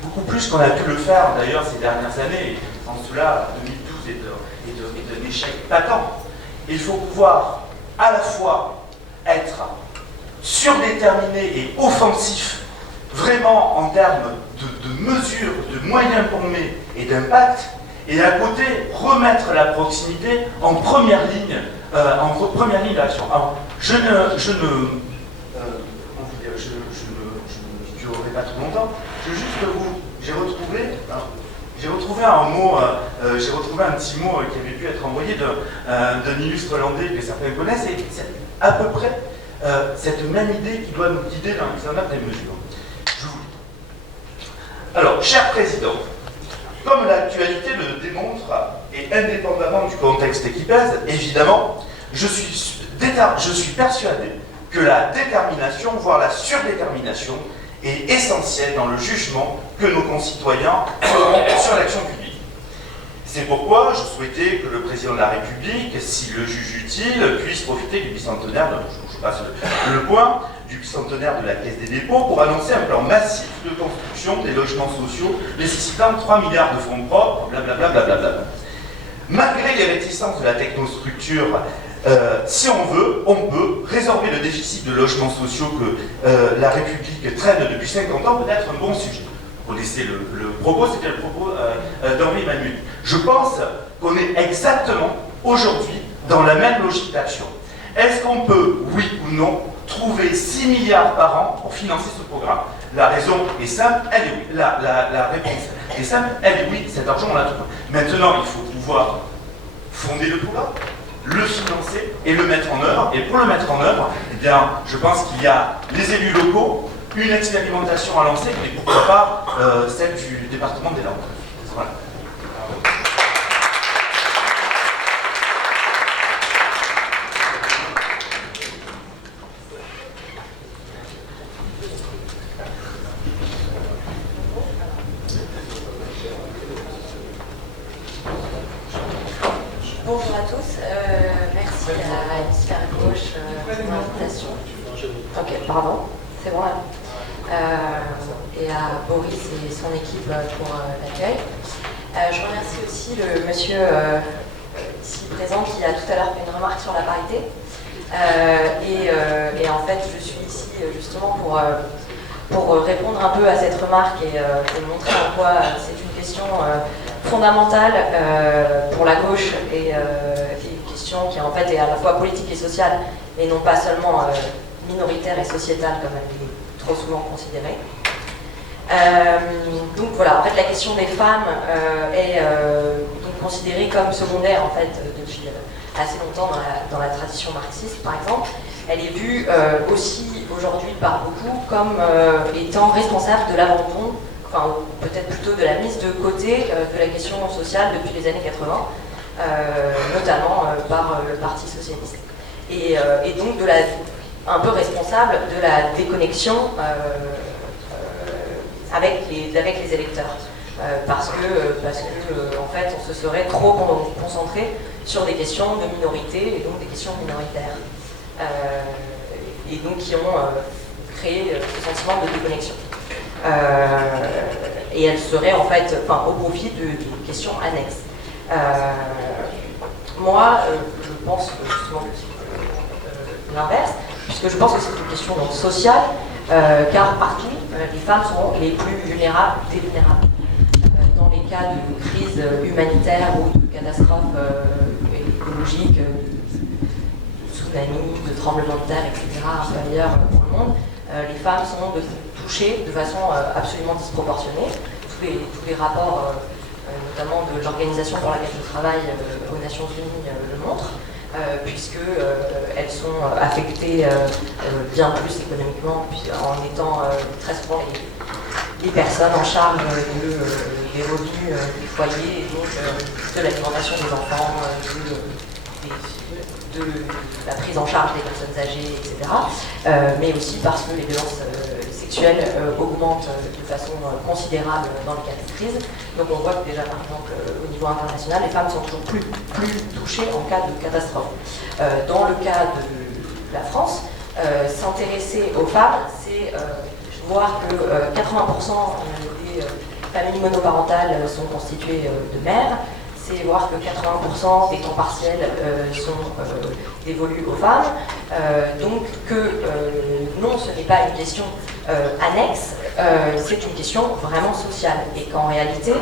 beaucoup plus qu'on a pu le faire d'ailleurs ces dernières années, et en cela 2012 est d'un échec patent. Il faut pouvoir à la fois être surdéterminé et offensif, vraiment en termes de mesures, de moyens pommés et d'impact, et à côté remettre la proximité en première ligne d'action. Alors, je ne durerai pas trop longtemps. J'ai retrouvé un petit mot qui avait pu être envoyé d'un illustre Hollandais que certains connaissent, et c'est à peu près cette même idée qui doit nous guider dans l'examen des mesures. Je vous lis. Alors, cher Président, comme l'actualité le démontre, et indépendamment du contexte qui pèse, évidemment, je suis persuadé que la détermination, voire la surdétermination, est essentielle dans le jugement que nos concitoyens feront sur l'action publique. C'est pourquoi je souhaitais que le Président de la République, s'il le juge utile, puisse profiter du bicentenaire, je passe le point, du bicentenaire de la Caisse des dépôts pour annoncer un plan massif de construction des logements sociaux nécessitant 3 milliards de fonds propres, blablabla. Malgré les réticences de la technostructure, si on veut, on peut résorber le déficit de logements sociaux que la République traîne depuis 50 ans, peut-être un bon sujet. Vous connaissez le propos, c'était le propos d'Henri Emmanuel. Je pense qu'on est exactement aujourd'hui dans la même logique d'action. Est-ce qu'on peut, oui ou non, trouver 6 milliards par an pour financer ce programme? La raison est simple, elle est oui. La réponse est simple, elle est oui, cet argent on l'a trouvé. Maintenant, il faut pouvoir fonder le programme, le financer et le mettre en œuvre. Et pour le mettre en œuvre, eh bien, je pense qu'il y a les élus locaux, une expérimentation à lancer, et pourquoi pas celle du département des Landes. Voilà. Bonjour à tous, merci à l'hémisphère gauche pour l'invitation. Ok, pardon, c'est bon là. Et à Boris et son équipe pour l'accueil. Je remercie aussi le monsieur ici présent qui a tout à l'heure fait une remarque sur la parité. Et en fait, je suis ici justement pour répondre un peu à cette remarque et montrer en quoi c'est une question fondamentale pour la gauche et une question qui en fait est à la fois politique et sociale, et non pas seulement minoritaire et sociétale comme elle est trop souvent considérée. Donc voilà, en fait la question des femmes est donc considérée comme secondaire en fait depuis assez longtemps dans la tradition marxiste par exemple. Elle est vue aussi aujourd'hui par beaucoup comme étant responsable de l'abandon, enfin peut-être plutôt de la mise de côté de la question sociale depuis les années 80, notamment par le Parti socialiste. Et donc un peu responsable de la déconnexion avec les électeurs. Parce que en fait on se serait trop concentré sur des questions de minorité et donc des questions minoritaires. Et donc qui ont créé ce sentiment de déconnexion. Et elle serait en fait au profit de questions annexes. Moi, je pense justement l'inverse, puisque je pense que c'est une question donc, sociale, car partout, les femmes seront les plus vulnérables des vulnérables. Dans les cas de crise humanitaire ou de catastrophes écologiques, de tsunamis, de tremblements de terre, etc., un peu ailleurs dans le monde, les femmes sont touchées de façon absolument disproportionnée. Tous les rapports, notamment de l'Organisation pour laquelle je travaille aux Nations Unies, le montrent, puisqu'elles sont affectées bien plus économiquement, en étant très souvent les personnes en charge des revenus du foyer, et donc de l'alimentation des enfants, des de la prise en charge des personnes âgées, etc. Mais aussi parce que les violences sexuelles augmentent de façon considérable dans les cas de crise. Donc on voit que déjà, par exemple, au niveau international, les femmes sont toujours plus touchées en cas de catastrophe. Dans le cas de la France, s'intéresser aux femmes, c'est voir que 80% des familles monoparentales sont constituées de mères, c'est voir que 80% des temps partiels sont dévolus aux femmes, donc que non, ce n'est pas une question annexe, c'est une question vraiment sociale, et qu'en réalité,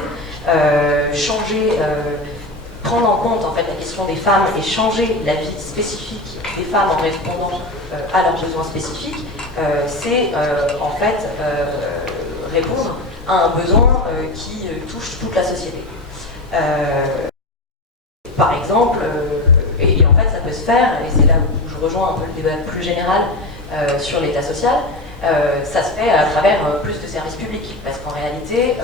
prendre en compte en fait, la question des femmes et changer la vie spécifique des femmes en répondant à leurs besoins spécifiques, c'est en fait répondre à un besoin qui touche toute la société. Par exemple, et en fait ça peut se faire, et c'est là où je rejoins un peu le débat plus général sur l'État social, ça se fait à travers plus de services publics, parce qu'en réalité,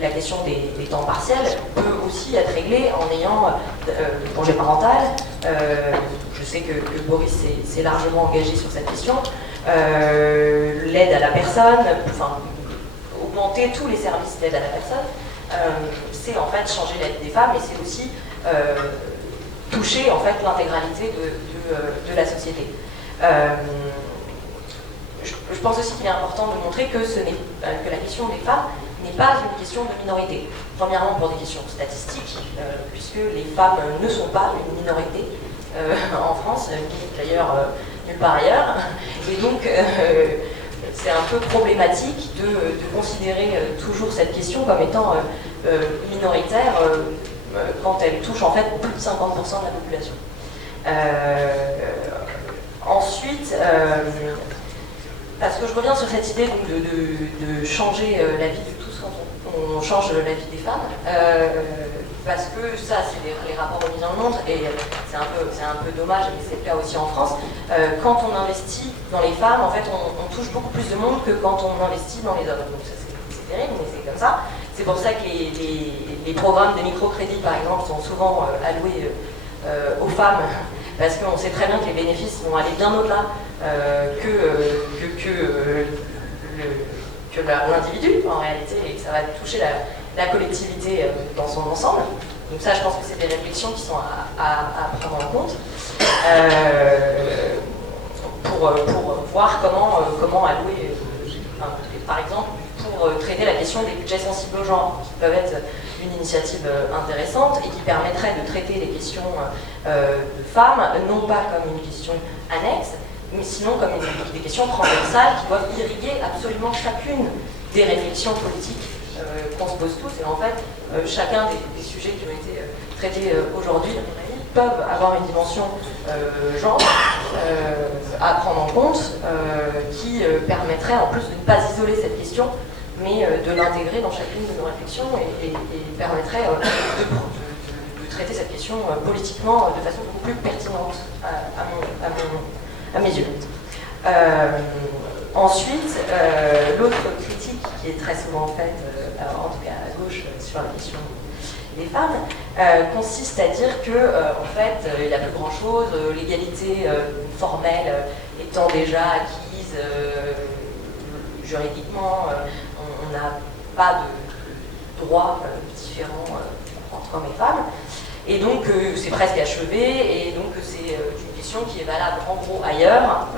la question des temps partiels peut aussi être réglée en ayant le congé parental. Je sais que Boris s'est largement engagé sur cette question. L'aide à la personne, enfin, augmenter tous les services d'aide à la personne, c'est en fait changer la vie des femmes, et c'est aussi toucher en fait l'intégralité de la société. Je pense aussi qu'il est important de montrer que que la question des femmes n'est pas une question de minorité. Premièrement pour des questions statistiques, puisque les femmes ne sont pas une minorité en France, d'ailleurs nulle part ailleurs, et donc c'est un peu problématique de considérer toujours cette question comme étant minoritaire quand elle touche en fait plus de 50% de la population. Ensuite, parce que je reviens sur cette idée donc, de changer la vie de tous quand on change la vie des femmes, parce que ça, c'est les rapports de mise en monde, et c'est un peu dommage, mais c'est le cas aussi en France. Quand on investit dans les femmes, en fait, on touche beaucoup plus de monde que quand on investit dans les hommes. Donc ça, c'est terrible, mais c'est comme ça. C'est pour ça que les programmes de microcrédit, par exemple, sont souvent alloués aux femmes, parce qu'on sait très bien que les bénéfices vont aller bien au-delà que l'individu, en réalité, et que ça va toucher la collectivité dans son ensemble. Donc ça, je pense que c'est des réflexions qui sont à prendre en compte pour voir comment allouer, par exemple, pour traiter la question des budgets sensibles au genre, qui peuvent être une initiative intéressante et qui permettrait de traiter les questions de femmes, non pas comme une question annexe, mais sinon comme des questions transversales qui doivent irriguer absolument chacune des réflexions politiques qu'on se pose tous. Et en fait, chacun des sujets qui ont été traités aujourd'hui peuvent avoir une dimension genre à prendre en compte qui permettrait en plus de ne pas isoler cette question, mais de l'intégrer dans chacune de nos réflexions et permettrait de traiter cette question politiquement de façon beaucoup plus pertinente à mes yeux. Ensuite, l'autre critique qui est très souvent faite, en tout cas à gauche, sur la question des femmes, consiste à dire que en fait, il n'y a plus grand-chose, l'égalité formelle étant déjà acquise juridiquement, on n'a pas de droits différents entre hommes et femmes, et donc c'est presque achevé, et donc c'est une question qui est valable en gros ailleurs,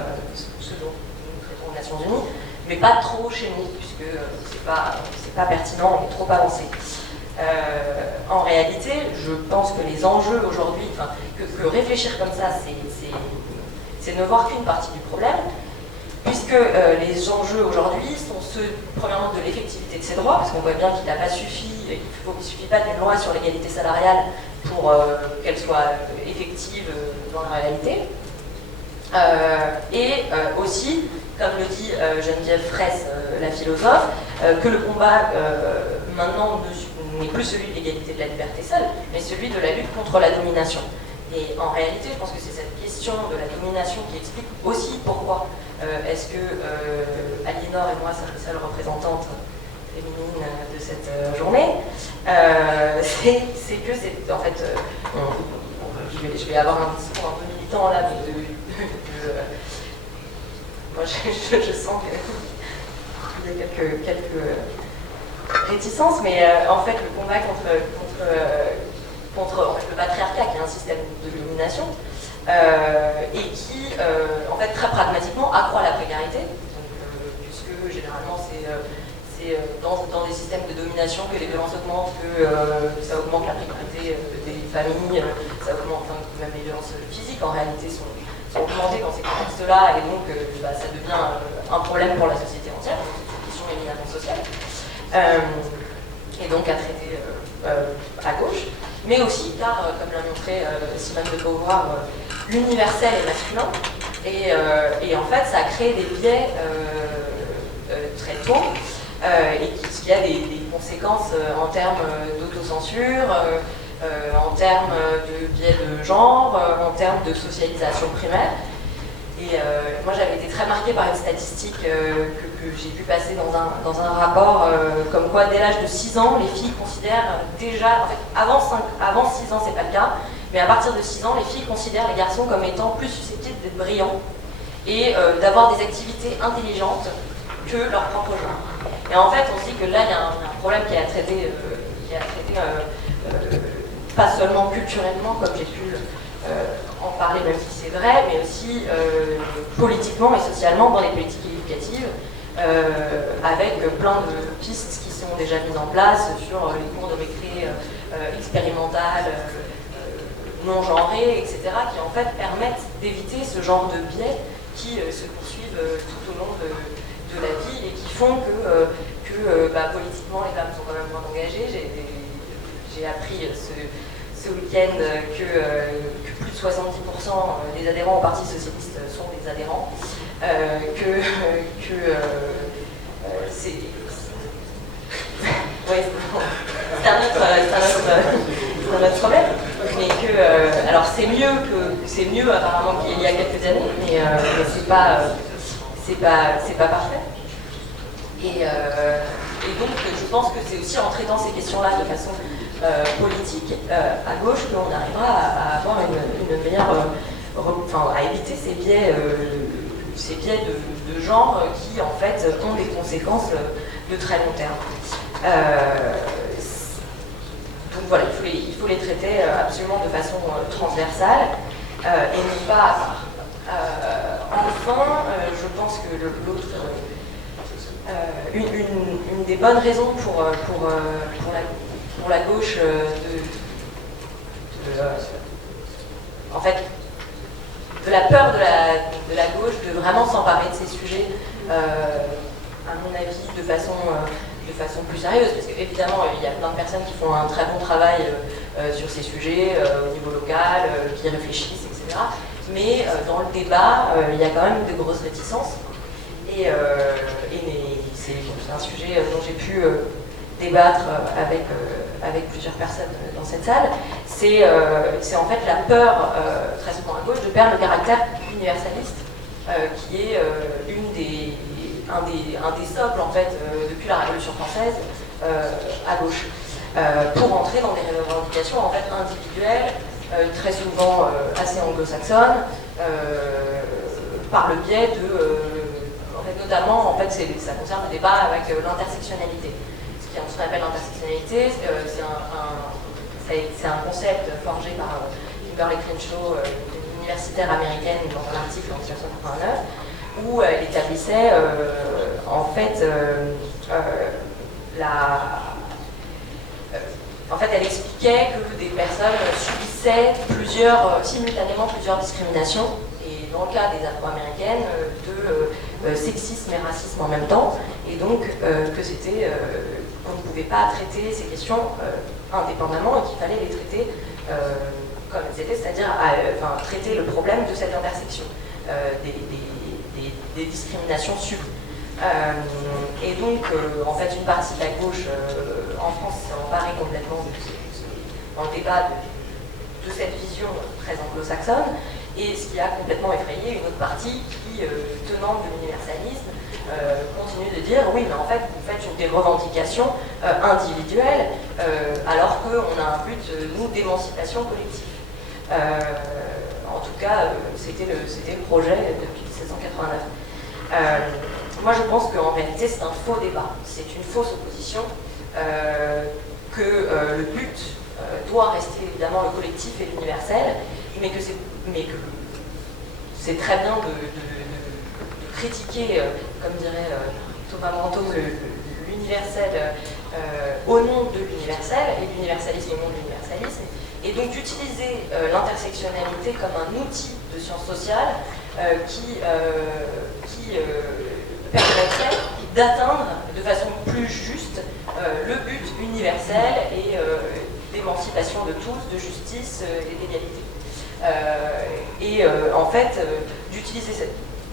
ce dont nous traitons aux Nations Unies, mais pas trop chez nous, puisque c'est pas pertinent, on est trop avancé. En réalité, je pense que les enjeux aujourd'hui, que réfléchir comme ça, c'est ne voir qu'une partie du problème, puisque les enjeux aujourd'hui sont ceux, premièrement, de l'effectivité de ces droits, parce qu'on voit bien qu'il n'a pas suffi, il ne suffit pas d'une loi sur l'égalité salariale pour qu'elle soit effective dans la réalité. Et aussi, comme le dit Geneviève Fraisse, la philosophe, que le combat maintenant n'est plus celui de l'égalité de la liberté seule, mais celui de la lutte contre la domination. Et en réalité, je pense que c'est cette question de la domination qui explique aussi pourquoi est-ce que Aliénor et moi sommes les seules représentantes féminines de cette journée. C'est que c'est en fait je vais avoir un discours un peu militant là, mais moi je sens qu'il y a quelques réticences, mais en fait le combat contre en fait, le patriarcat, qui est un système de domination, et qui en fait très pragmatiquement accroît la précarité, donc, puisque généralement c'est dans des systèmes de domination que les violences augmentent, que ça augmente la précarité des familles, ça augmente, enfin, même les violences physiques en réalité sont augmentées dans ces contextes-là, et donc ça devient un problème pour la société entière, c'est une question éminemment sociale, et donc à traiter à gauche, mais aussi car, comme l'a montré Simone de Beauvoir, l'universel est masculin, et en fait ça crée des biais très tôt, et qui a des conséquences en termes d'autocensure, en termes de biais de genre, en termes de socialisation primaire. Et moi j'avais été très marquée par une statistique que j'ai vu passer dans un rapport, comme quoi dès l'âge de 6 ans, les filles considèrent déjà, en fait avant 6 ans c'est pas le cas, mais à partir de 6 ans, les filles considèrent les garçons comme étant plus susceptibles d'être brillants et d'avoir des activités intelligentes que leur propre genre. Et en fait, on se dit que là, il y a un problème qui est à traiter, pas seulement culturellement, comme j'ai pu en parler, même si c'est vrai, mais aussi politiquement et socialement dans les politiques éducatives, avec plein de pistes qui sont déjà mises en place sur les cours de récré expérimentales, non genrés, etc., qui en fait permettent d'éviter ce genre de biais qui se poursuivent tout au long de la vie et qui font que politiquement les femmes sont quand même moins engagées. J'ai appris ce week-end que plus de 70% des adhérents au Parti Socialiste sont des adhérents, c'est... Oui, c'est un autre problème, mais que... alors c'est mieux apparemment qu'il y a quelques années, mais c'est pas parfait. Et donc je pense que c'est aussi en traitant ces questions-là de façon politique à gauche qu'on arrivera à avoir une meilleure, à éviter ces biais de genre qui en fait ont des conséquences de très long terme. Donc voilà, il faut les traiter absolument de façon transversale et non pas à part. Enfin, je pense que l'autre, une des bonnes raisons pour la gauche en fait, de la peur de la gauche de vraiment s'emparer de ces sujets, à mon avis, de façon plus sérieuse, parce qu'évidemment, il y a plein de personnes qui font un très bon travail sur ces sujets au niveau local, qui réfléchissent, etc. Mais dans le débat, il y a quand même de grosses réticences. Et c'est un sujet dont j'ai pu débattre avec plusieurs personnes dans cette salle. C'est en fait la peur, très souvent à gauche, de perdre le caractère universaliste, qui est un des socles en fait depuis la Révolution française à gauche, pour entrer dans des revendications en fait individuelles, très souvent assez anglo-saxonnes, par le biais notamment, en fait, ça concerne le débat avec l'intersectionnalité. Ce qu'on appelle l'intersectionnalité, c'est un concept forgé par Kimberly Crenshaw, une universitaire américaine, dans un article en 1989, où elle établissait, en fait, elle expliquait que des personnes subissaient simultanément plusieurs discriminations, et dans le cas des Afro-américaines, de sexisme et racisme en même temps, et donc qu'on ne pouvait pas traiter ces questions indépendamment et qu'il fallait les traiter comme elles étaient, c'est-à-dire traiter le problème de cette intersection des discriminations subies. Et donc, en fait, une partie de la gauche en France s'est emparée complètement dans le débat de cette vision très anglo-saxonne, et ce qui a complètement effrayé une autre partie qui, tenant de l'universalisme, continue de dire oui, mais en fait, vous faites des revendications individuelles, alors qu'on a un but, nous, d'émancipation collective. En tout cas, c'était le projet depuis 1789. Moi, je pense qu'en réalité, c'est un faux débat, c'est une fausse opposition, que le but doit rester évidemment le collectif et l'universel, mais que c'est très bien de critiquer, comme dirait Thomas Manteau, l'universel au nom de l'universel et l'universalisme au nom de l'universalisme, et donc d'utiliser l'intersectionnalité comme un outil de sciences sociales qui permettrait d'atteindre de façon plus juste le but universel et d'émancipation de tous, de justice et d'égalité. En fait, d'utiliser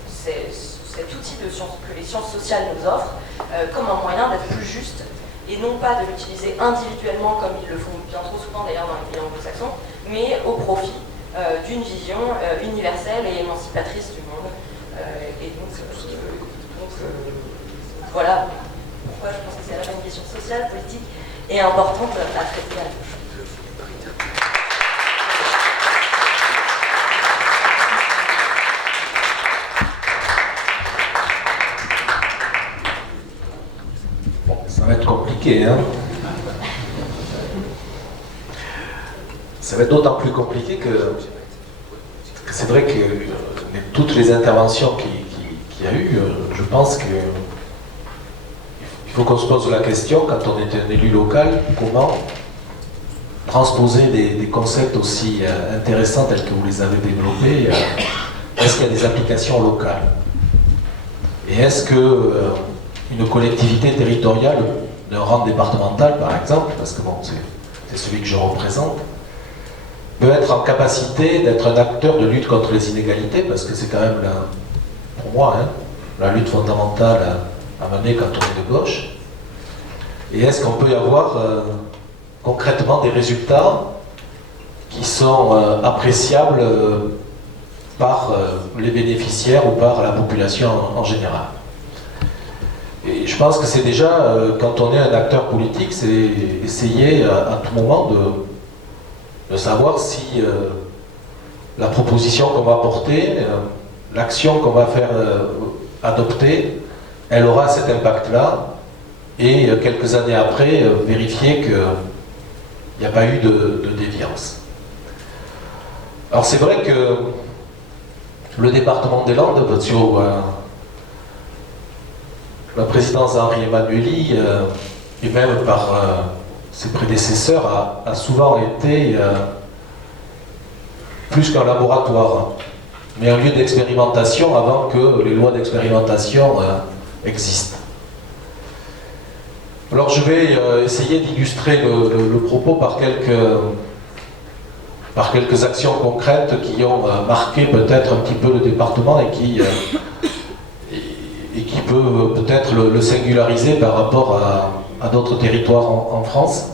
cet outil de science, que les sciences sociales nous offrent comme un moyen d'être plus juste, et non pas de l'utiliser individuellement comme ils le font bien trop souvent d'ailleurs dans les pays anglo-saxons, mais au profit d'une vision universelle et émancipatrice du monde. Voilà pourquoi je pense que c'est une question sociale, politique et importante à traiter à gauche. Bon, ça va être compliqué, hein. Ça va être d'autant plus compliqué que c'est vrai que toutes les interventions qu'il y a eu, je pense qu'il faut qu'on se pose la question, quand on est un élu local, comment transposer des concepts aussi intéressants tels que vous les avez développés. Est-ce qu'il y a des applications locales? Et est-ce que une collectivité territoriale d'un rang départemental, par exemple, parce que bon, c'est celui que je représente, peut être en capacité d'être un acteur de lutte contre les inégalités, parce que c'est quand même, pour moi, la lutte fondamentale à mener quand on est de gauche. Et est-ce qu'on peut y avoir concrètement des résultats qui sont appréciables par les bénéficiaires ou par la population en général? Et je pense que c'est déjà, quand on est un acteur politique, c'est essayer à tout moment de savoir si la proposition qu'on va porter, l'action qu'on va faire adopter, elle aura cet impact-là, et quelques années après, vérifier qu'il n'y a pas eu de déviance. Alors c'est vrai que le département des Landes, sur la présidence d'Henri Emmanuelli, et même par ses prédécesseurs, a souvent été plus qu'un laboratoire, mais un lieu d'expérimentation avant que les lois d'expérimentation existent. Alors je vais essayer d'illustrer le propos par quelques actions concrètes qui ont marqué peut-être un petit peu le département et qui peut peut-être le singulariser par rapport à d'autres territoires en France.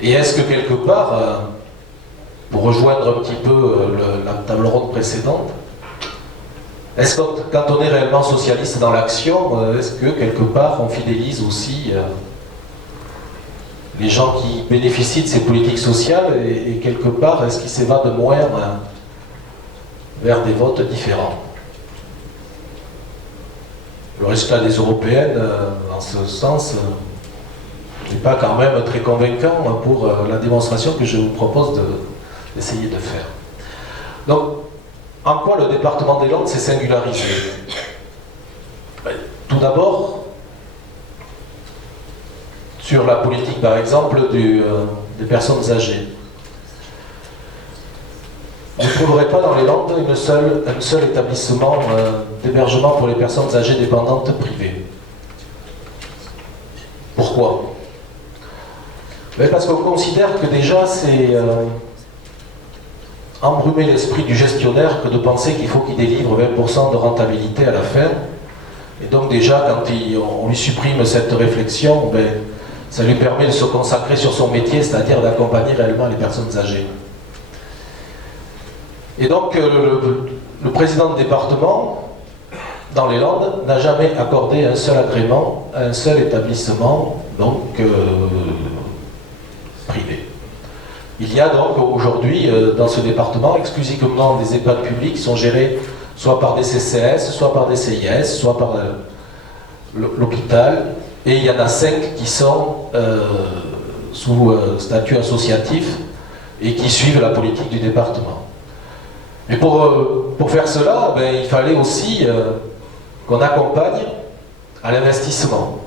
Et est-ce que quelque part, pour rejoindre un petit peu la table ronde précédente, est-ce que quand on est réellement socialiste dans l'action, est-ce que quelque part on fidélise aussi les gens qui bénéficient de ces politiques sociales et quelque part est-ce qu'ils s'évadent moins vers des votes différents? Le résultat des européennes, en ce sens, n'est pas quand même très convaincant pour la démonstration que je vous propose d'essayer de faire. Donc, en quoi le département des Landes s'est singularisé? Tout d'abord, sur la politique, par exemple, des personnes âgées. Vous ne trouverez pas dans les Landes un seul établissement d'hébergement pour les personnes âgées dépendantes privées. Pourquoi? Parce qu'on considère que déjà c'est embrumer l'esprit du gestionnaire que de penser qu'il faut qu'il délivre 20% de rentabilité à la fin. Et donc déjà, quand on lui supprime cette réflexion, ça lui permet de se consacrer sur son métier, c'est-à-dire d'accompagner réellement les personnes âgées. Et donc, le président de département, dans les Landes, n'a jamais accordé un seul agrément à un seul établissement, donc privé. Il y a donc aujourd'hui dans ce département exclusivement des EHPAD publics qui sont gérés soit par des CCS, soit par des CIS, soit par l'hôpital. Et il y en a 5 qui sont sous statut associatif et qui suivent la politique du département. Mais pour faire cela, il fallait aussi qu'on accompagne à l'investissement.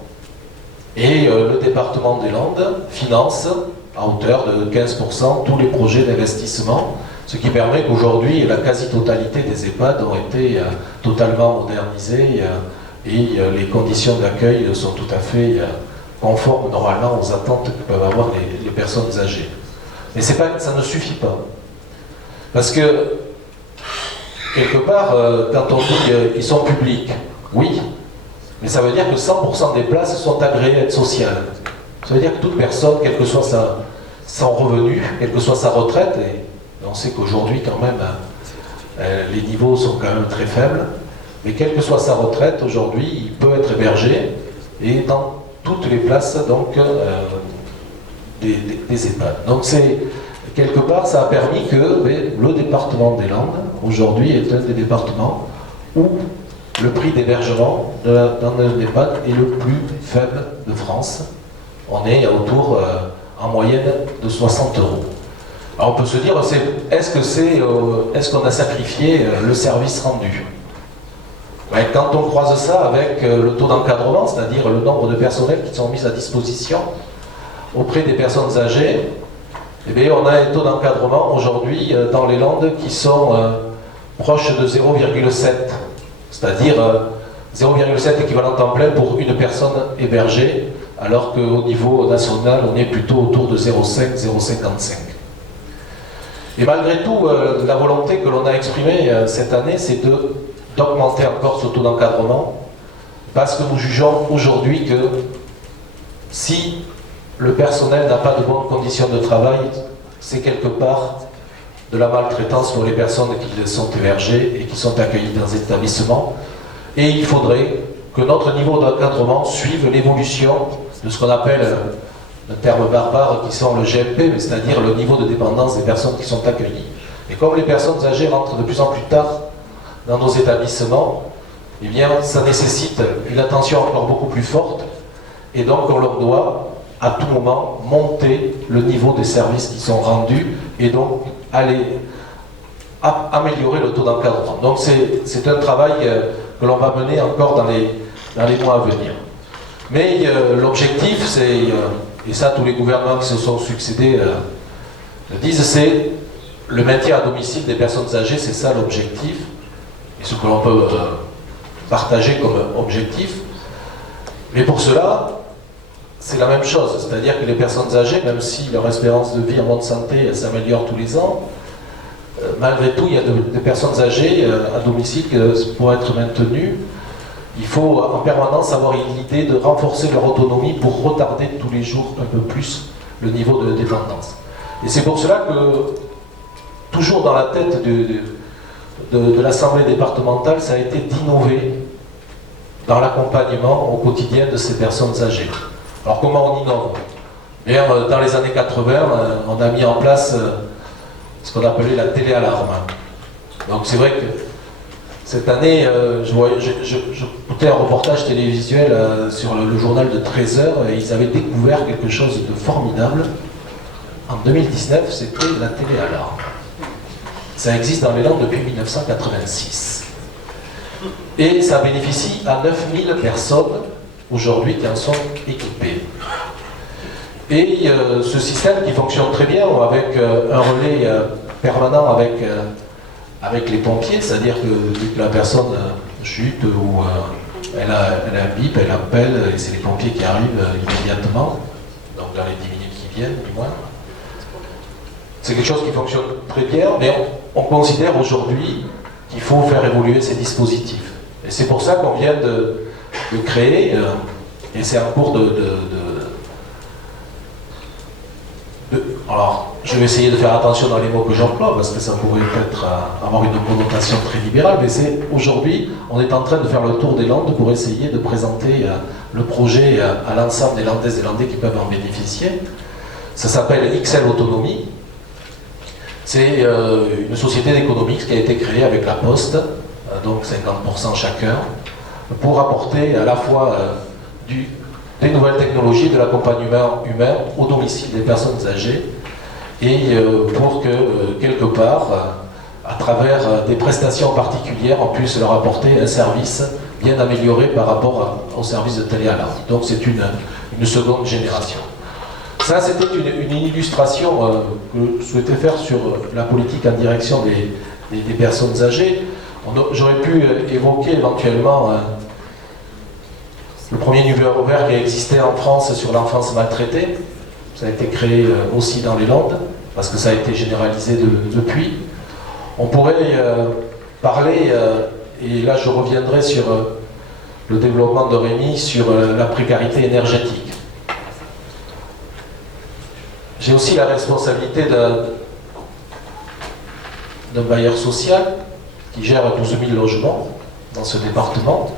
Et le département des Landes finance à hauteur de 15% tous les projets d'investissement, ce qui permet qu'aujourd'hui la quasi-totalité des EHPAD ont été totalement modernisés et les conditions d'accueil sont tout à fait conformes normalement aux attentes que peuvent avoir les personnes âgées. Mais ça ne suffit pas. Parce que, quelque part, quand on dit qu'ils sont publics, oui, mais ça veut dire que 100% des places sont agréées à être sociales. Ça veut dire que toute personne, quel que soit son revenu, quelle que soit sa retraite, et on sait qu'aujourd'hui quand même les niveaux sont quand même très faibles, mais quelle que soit sa retraite, aujourd'hui, il peut être hébergé et dans toutes les places donc, des EHPAD. Donc quelque part, ça a permis que le département des Landes, aujourd'hui, est un des départements où le prix d'hébergement dans un EHPAD est le plus faible de France. On est autour, en moyenne, de 60 €. Alors on peut se dire, est-ce qu'on a sacrifié le service rendu? Quand on croise ça avec le taux d'encadrement, c'est-à-dire le nombre de personnels qui sont mis à disposition auprès des personnes âgées, on a un taux d'encadrement aujourd'hui dans les Landes qui sont proches de 0,7, c'est-à-dire 0,7 équivalent temps plein pour une personne hébergée, alors qu'au niveau national, on est plutôt autour de 0,5, 0,55. Et malgré tout, la volonté que l'on a exprimée cette année, c'est d'augmenter encore ce taux d'encadrement, parce que nous jugeons aujourd'hui que si le personnel n'a pas de bonnes conditions de travail, c'est quelque part de la maltraitance pour les personnes qui sont hébergées et qui sont accueillies dans les établissements. Et il faudrait que notre niveau d'encadrement suive l'évolution de ce qu'on appelle un terme barbare qui sont le GMP, c'est-à-dire le niveau de dépendance des personnes qui sont accueillies. Et comme les personnes âgées rentrent de plus en plus tard dans nos établissements, ça nécessite une attention encore beaucoup plus forte, et donc on leur doit à tout moment monter le niveau des services qui sont rendus, et donc aller améliorer le taux d'encadrement. Donc c'est un travail que l'on va mener encore dans les mois à venir. Mais l'objectif, c'est, et ça tous les gouvernements qui se sont succédés le disent, c'est le maintien à domicile des personnes âgées, c'est ça l'objectif, et ce que l'on peut partager comme objectif. Mais pour cela, c'est la même chose, c'est-à-dire que les personnes âgées, même si leur espérance de vie en bonne santé s'améliore tous les ans, malgré tout, il y a des personnes âgées à domicile qui, pour être maintenues, il faut en permanence avoir l'idée de renforcer leur autonomie pour retarder tous les jours un peu plus le niveau de dépendance. Et c'est pour cela que, toujours dans la tête de l'Assemblée départementale, ça a été d'innover dans l'accompagnement au quotidien de ces personnes âgées. Alors comment on innove? Bien, dans les années 80, on a mis en place ce qu'on appelait la téléalarme. Donc c'est vrai que cette année, j'écoutais un reportage télévisuel sur le journal de 13h et ils avaient découvert quelque chose de formidable. En 2019, c'était la téléalarme. Ça existe dans les Landes depuis 1986. Et ça bénéficie à 9000 personnes aujourd'hui qui en sont équipées. Et ce système qui fonctionne très bien, avec un relais permanent avec les pompiers, c'est-à-dire que dès que la personne chute ou elle a un bip, elle appelle, et c'est les pompiers qui arrivent immédiatement, donc dans les 10 minutes qui viennent, du moins. C'est quelque chose qui fonctionne très bien, mais on considère aujourd'hui qu'il faut faire évoluer ces dispositifs. Et c'est pour ça qu'on vient de créer, et c'est en cours alors, je vais essayer de faire attention dans les mots que j'emploie, parce que ça pourrait peut-être avoir une connotation très libérale, mais c'est aujourd'hui, on est en train de faire le tour des Landes pour essayer de présenter le projet à l'ensemble des Landaises et Landais qui peuvent en bénéficier. Ça s'appelle XL Autonomie, C'est une société d'économie qui a été créée avec la Poste, donc 50% chacun, pour apporter à la fois des nouvelles technologies, de l'accompagnement humain au domicile des personnes âgées, et pour que, quelque part, à travers des prestations particulières, on puisse leur apporter un service bien amélioré par rapport au service de téléalarme. Donc c'est une seconde génération. Ça, c'était une illustration que je souhaitais faire sur la politique en direction des personnes âgées. J'aurais pu évoquer éventuellement le premier numéro vert qui a existé en France sur l'enfance maltraitée. Ça a été créé aussi dans les Landes, parce que ça a été généralisé depuis. On pourrait parler, et là je reviendrai sur le développement de Rémi, sur la précarité énergétique. J'ai aussi la responsabilité d'un bailleur social qui gère 12 000 logements dans ce département.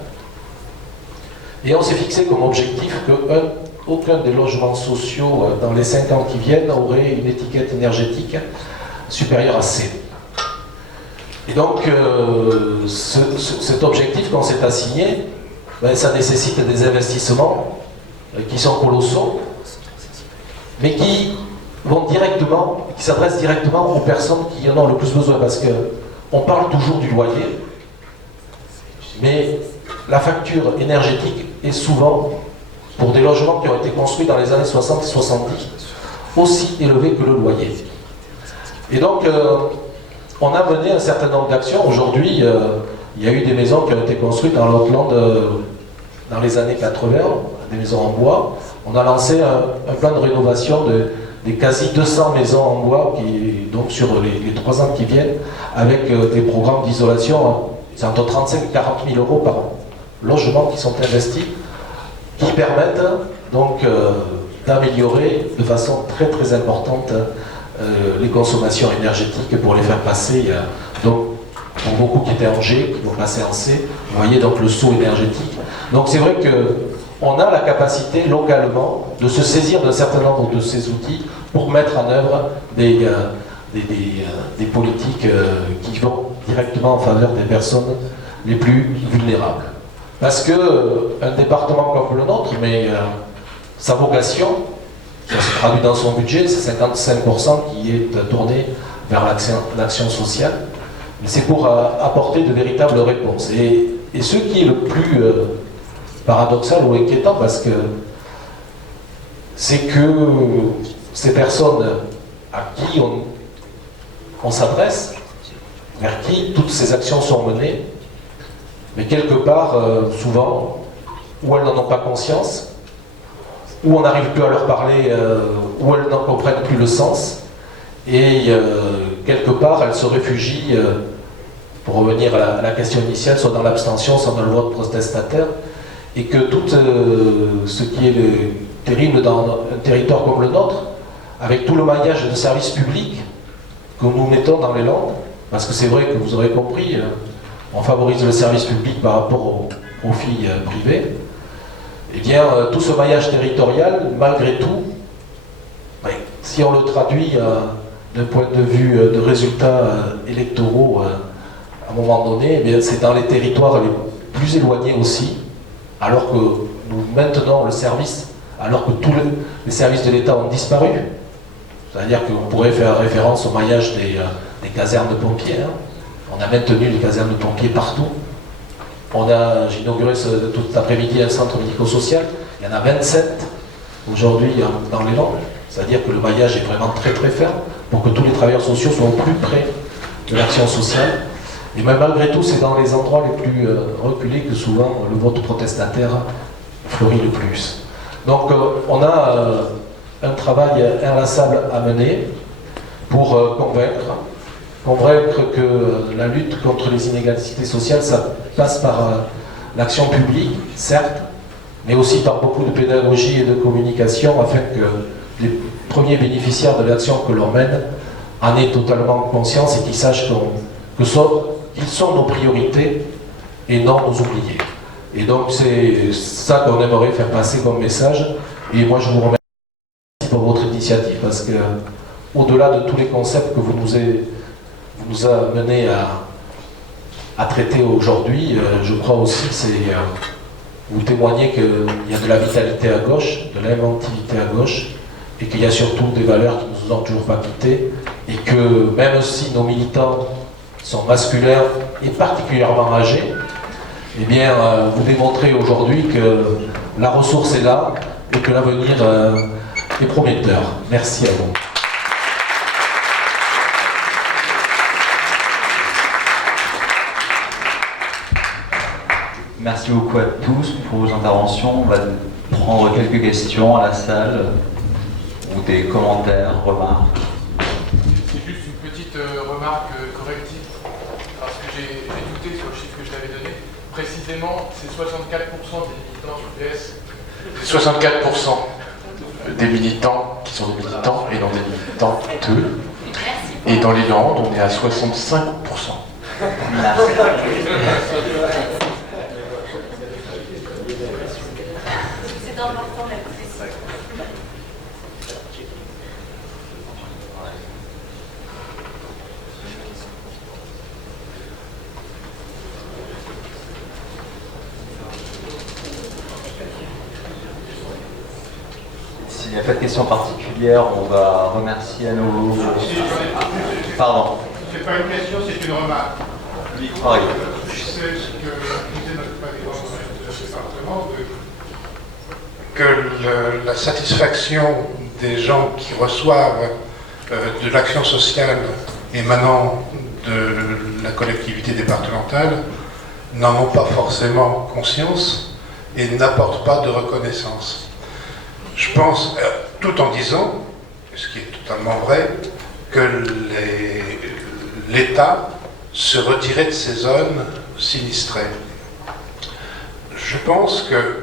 Et on s'est fixé comme objectif qu'aucun des logements sociaux dans les 5 ans qui viennent aurait une étiquette énergétique supérieure à C. Et donc, cet objectif qu'on s'est assigné, ça nécessite des investissements qui sont colossaux, mais qui s'adressent directement aux personnes qui en ont le plus besoin, parce qu'on parle toujours du loyer, mais la facture énergétique est souvent, pour des logements qui ont été construits dans les années 60 et 70, aussi élevée que le loyer. Et donc, on a mené un certain nombre d'actions. Aujourd'hui, il y a eu des maisons qui ont été construites dans l'Haute-Lande dans les années 80, des maisons en bois. On a lancé un plan de rénovation des quasi 200 maisons en bois, donc sur les 3 ans qui viennent, avec des programmes d'isolation. C'est entre 35 et 40 000 euros par logement qui sont investis, qui permettent donc d'améliorer de façon très très importante les consommations énergétiques pour les faire passer, donc pour beaucoup qui étaient en G, qui vont passer en C, vous voyez donc le saut énergétique. Donc c'est vrai qu'on a la capacité localement de se saisir d'un certain nombre de ces outils pour mettre en œuvre des politiques qui vont directement en faveur des personnes les plus vulnérables. Parce qu'un département comme le nôtre, mais sa vocation, ça se traduit dans son budget, c'est 55% qui est tourné vers l'action sociale, mais c'est pour apporter de véritables réponses. Et ce qui est le plus paradoxal ou inquiétant, parce que c'est que ces personnes à qui on s'adresse, vers qui toutes ces actions sont menées, mais quelque part, souvent, où elles n'en ont pas conscience, où on n'arrive plus à leur parler, où elles n'en comprennent plus le sens, et quelque part, elles se réfugient, pour revenir à la question initiale, soit dans l'abstention, soit dans le vote protestataire, et que tout ce qui est terrible dans un territoire comme le nôtre, avec tout le maillage de services publics que nous mettons dans les Landes, parce que c'est vrai que vous aurez compris, on favorise le service public par rapport au profit privé, eh bien, tout ce maillage territorial, malgré tout, si on le traduit d'un point de vue de résultats électoraux à un moment donné, eh bien, c'est dans les territoires les plus éloignés aussi, alors que nous maintenons le service, alors que tous les services de l'État ont disparu. C'est-à-dire qu'on pourrait faire référence au maillage des casernes de pompiers. On a maintenu les casernes de pompiers partout. J'ai inauguré tout l'après-midi un centre médico-social. Il y en a 27 aujourd'hui dans les Landes. C'est-à-dire que le maillage est vraiment très très ferme pour que tous les travailleurs sociaux soient au plus près de l'action sociale. Et même malgré tout, c'est dans les endroits les plus reculés que souvent le vote protestataire fleurit le plus. Donc on a un travail inlassable à mener pour convaincre que la lutte contre les inégalités sociales, ça passe par l'action publique, certes, mais aussi par beaucoup de pédagogie et de communication, afin que les premiers bénéficiaires de l'action que l'on mène en aient totalement conscience et qu'ils sachent qu'ils sont nos priorités et non nos oubliés. Et donc c'est ça qu'on aimerait faire passer comme message. Et moi je vous remercie pour votre initiative, parce que au-delà de tous les concepts que vous nous amenez à traiter aujourd'hui, je crois aussi que vous témoignez qu'il y a de la vitalité à gauche, de l'inventivité à gauche, et qu'il y a surtout des valeurs qui ne nous ont toujours pas quittés, et que même si nos militants sont masculins et particulièrement âgés, eh bien, vous démontrez aujourd'hui que la ressource est là et que l'avenir est prometteur. Merci à vous. Merci beaucoup à tous pour vos interventions. On va prendre quelques questions à la salle ou des commentaires, remarques. C'est juste une petite remarque corrective, parce que j'ai douté sur le chiffre que je t'avais donné. Précisément, c'est 64% des militants sur PS. 64% des militants qui sont des militants et non des militants d'eux. Et dans les Landes, on est à 65%. C'est important la précision. S'il n'y a pas de questions particulières, on va remercier à nos... Pardon. C'est pas une question, c'est une remarque. Pareil. C'est ce que disait notre président de ce département, que la satisfaction des gens qui reçoivent de l'action sociale émanant de la collectivité départementale n'en ont pas forcément conscience et n'apportent pas de reconnaissance. Je pense, tout en disant, ce qui est totalement vrai, que l'État se retirait de ces zones sinistrées. Je pense que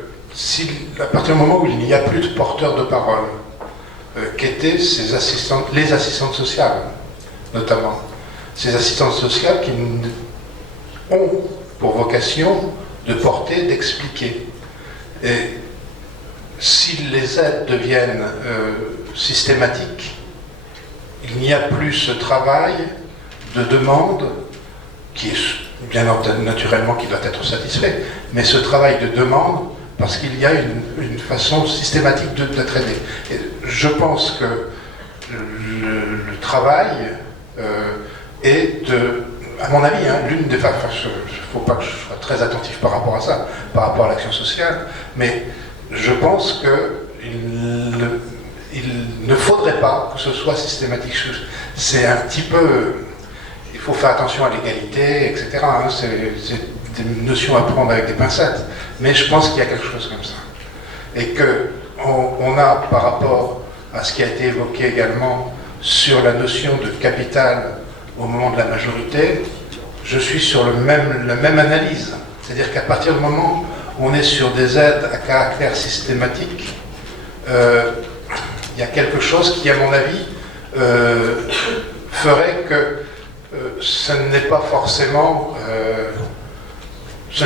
à partir du moment où il n'y a plus de porteurs de parole, qu'étaient les assistantes sociales, notamment, ces assistantes sociales qui ont pour vocation de porter, d'expliquer. Et si les aides deviennent systématiques, il n'y a plus ce travail de demande qui est bien naturellement qui doit être satisfait, mais ce travail de demande parce qu'il y a une façon systématique d'être aidé. Et je pense que le travail est à mon avis, l'une des... il ne faut pas que je sois très attentif par rapport à ça, par rapport à l'action sociale, mais je pense qu'il ne faudrait pas que ce soit systématique. C'est un petit peu... Il faut faire attention à l'égalité, etc. C'est des notions à prendre avec des pincettes. Mais je pense qu'il y a quelque chose comme ça. Et qu'on a, par rapport à ce qui a été évoqué également sur la notion de capital au moment de la majorité, je suis sur la même analyse. C'est-à-dire qu'à partir du moment où on est sur des aides à caractère systématique, il y a quelque chose qui, à mon avis, ferait que ce ne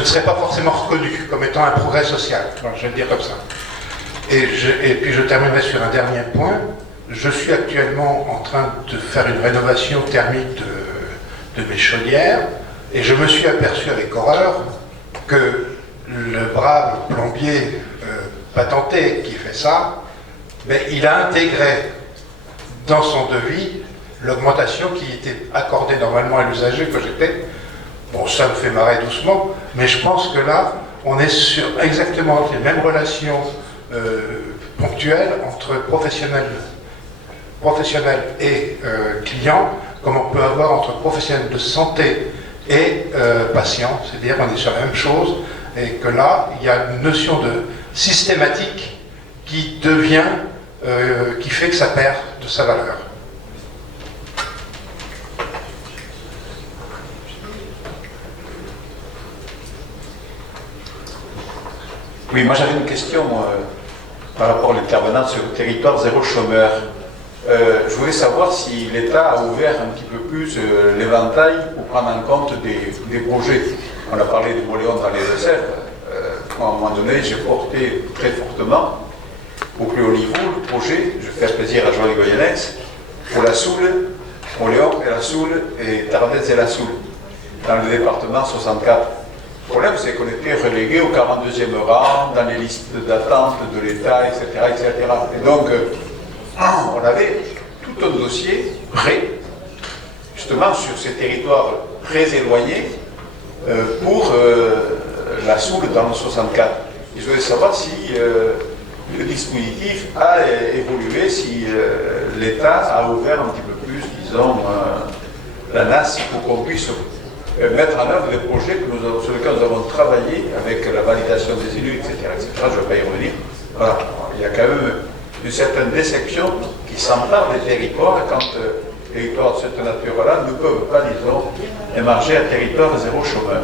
serait pas forcément reconnu comme étant un progrès social. Je vais le dire comme ça. Et puis je terminerai sur un dernier point. Je suis actuellement en train de faire une rénovation thermique de mes chaudières et je me suis aperçu avec horreur que le brave plombier patenté qui fait ça, il a intégré dans son devis l'augmentation qui était accordée normalement à l'usager que j'étais. Bon, ça me fait marrer doucement, mais je pense que là, on est sur exactement les mêmes relations ponctuelles entre professionnels et clients, comme on peut avoir entre professionnels de santé et patients. C'est-à-dire qu'on est sur la même chose, et que là, il y a une notion de systématique qui qui fait que ça perd de sa valeur. Oui, moi j'avais une question par rapport à l'intervenant sur le territoire zéro chômeur. Je voulais savoir si l'État a ouvert un petit peu plus l'éventail pour prendre en compte des projets. On a parlé de Moléon dans les Deux-Sèvres. À un moment donné, j'ai porté très fortement au plus haut niveau le projet, je fais plaisir à Joël Goyenès, pour la Soule, pour Léon et la Soule, et Tarbes et la Soule, dans le département 64. Le problème, c'est qu'on était relégués au 42e rang, dans les listes d'attente de l'État, etc., etc. Et donc, on avait tout un dossier prêt, justement sur ces territoires très éloignés, pour la Soule dans le 64. Et je voulais savoir si le dispositif a évolué, si l'État a ouvert un petit peu plus, disons, la NAS pour qu'on puisse mettre en œuvre les projets sur lesquels nous avons travaillé avec la validation des élus, etc. etc. Je ne vais pas y revenir. Voilà. Il y a quand même une certaine déception qui s'empare des territoires quand les territoires de cette nature-là ne peuvent pas, disons, émarger à territoire zéro chômeur.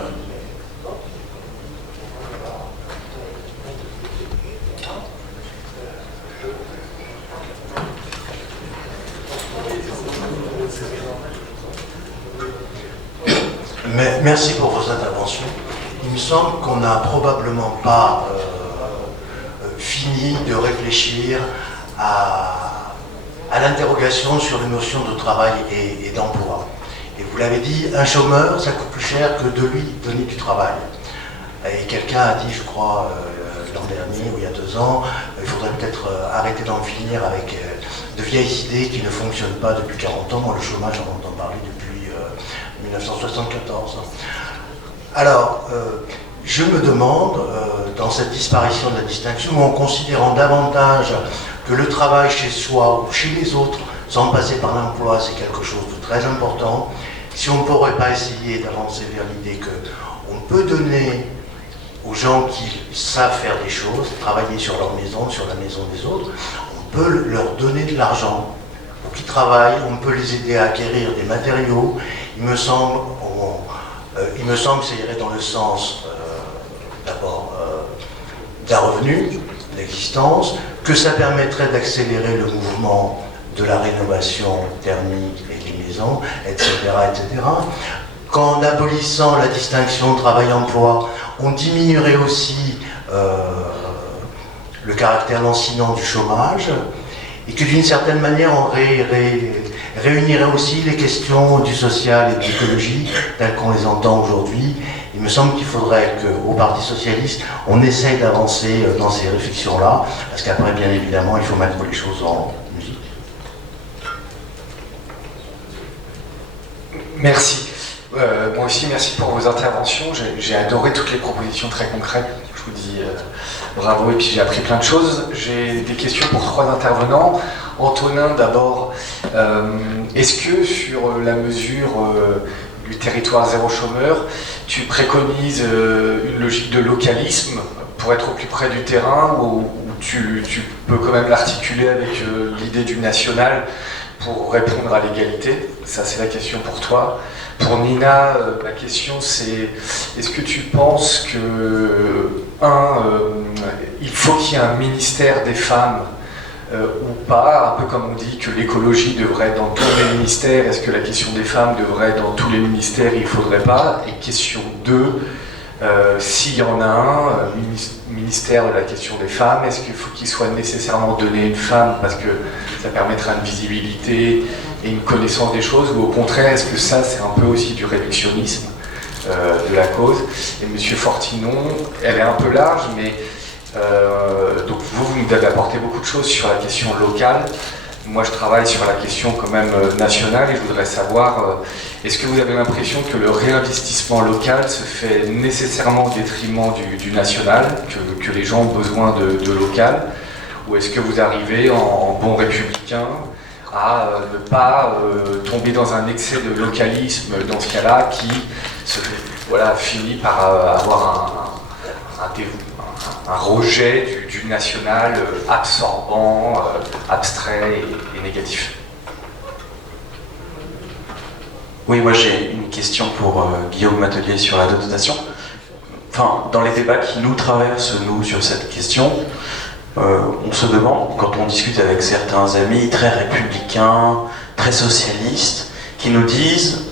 Merci pour vos interventions. Il me semble qu'on n'a probablement pas fini de réfléchir à l'interrogation sur les notions de travail et d'emploi. Et vous l'avez dit, un chômeur, ça coûte plus cher que de lui donner du travail. Et quelqu'un a dit, je crois, l'an dernier ou il y a 2 ans, il faudrait peut-être arrêter d'en finir avec de vieilles idées qui ne fonctionnent pas depuis 40 ans. Moi, le chômage, j'en entends parler depuis 1974. Alors, je me demande, dans cette disparition de la distinction, en considérant davantage que le travail chez soi ou chez les autres, sans passer par l'emploi, c'est quelque chose de très important, si on ne pourrait pas essayer d'avancer vers l'idée qu'on peut donner aux gens qui savent faire des choses, travailler sur leur maison, sur la maison des autres, on peut leur donner de l'argent pour qu'ils travaillent, on peut les aider à acquérir des matériaux. Il me semble que ça irait dans le sens, d'abord, d'un revenu, d'existence, que ça permettrait d'accélérer le mouvement de la rénovation thermique des maisons, etc., etc. Qu'en abolissant la distinction travail-emploi, on diminuerait aussi le caractère lancinant du chômage, et que d'une certaine manière, on réunirait aussi les questions du social et de l'écologie telles qu'on les entend aujourd'hui. Il me semble qu'il faudrait qu'au Parti Socialiste, on essaye d'avancer dans ces réflexions-là, parce qu'après, bien évidemment, il faut mettre les choses en musique. Merci. Moi aussi, merci pour vos interventions. J'ai adoré toutes les propositions très concrètes. Je vous dis bravo, et puis j'ai appris plein de choses. J'ai des questions pour 3 intervenants. Antonin, d'abord, est-ce que sur la mesure du territoire zéro chômeur, tu préconises une logique de localisme pour être au plus près du terrain, ou tu peux quand même l'articuler avec l'idée du national pour répondre à l'égalité? Ça, c'est la question pour toi. Pour Nina, la question c'est, est-ce que tu penses que, il faut qu'il y ait un ministère des femmes ou pas, un peu comme on dit que l'écologie devrait être dans tous les ministères, est-ce que la question des femmes devrait être dans tous les ministères, il ne faudrait pas? Et question 2, s'il y en a un, ministère de la question des femmes, est-ce qu'il faut qu'il soit nécessairement donné à une femme parce que ça permettra une visibilité et une connaissance des choses, ou au contraire, est-ce que ça c'est un peu aussi du réductionnisme de la cause? Et Monsieur Fortinon, elle est un peu large, mais donc vous nous avez apporté beaucoup de choses sur la question locale. Moi, je travaille sur la question quand même nationale, et je voudrais savoir, est-ce que vous avez l'impression que le réinvestissement local se fait nécessairement au détriment du national, que les gens ont besoin de local, ou est-ce que vous arrivez en bon républicain à ne pas tomber dans un excès de localisme dans ce cas-là qui finit par avoir un rejet du national absorbant, abstrait et négatif. Oui, moi j'ai une question pour Guillaume Matelier sur la dotation. Enfin, dans les débats qui nous traversent, nous, sur cette question, on se demande, quand on discute avec certains amis très républicains, très socialistes, qui nous disent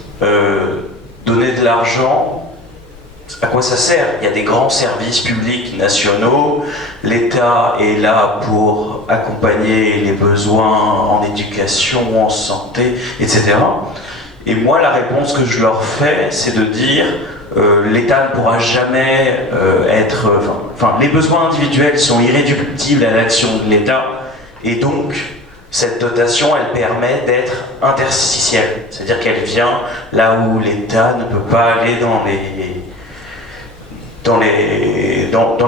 donner de l'argent, à quoi ça sert? Il y a des grands services publics nationaux, l'État est là pour accompagner les besoins en éducation, en santé, etc. Et moi, la réponse que je leur fais, c'est de dire l'État ne pourra jamais être... Enfin, les besoins individuels sont irréductibles à l'action de l'État, et donc cette dotation, elle permet d'être interstitielle, c'est-à-dire qu'elle vient là où l'État ne peut pas aller dans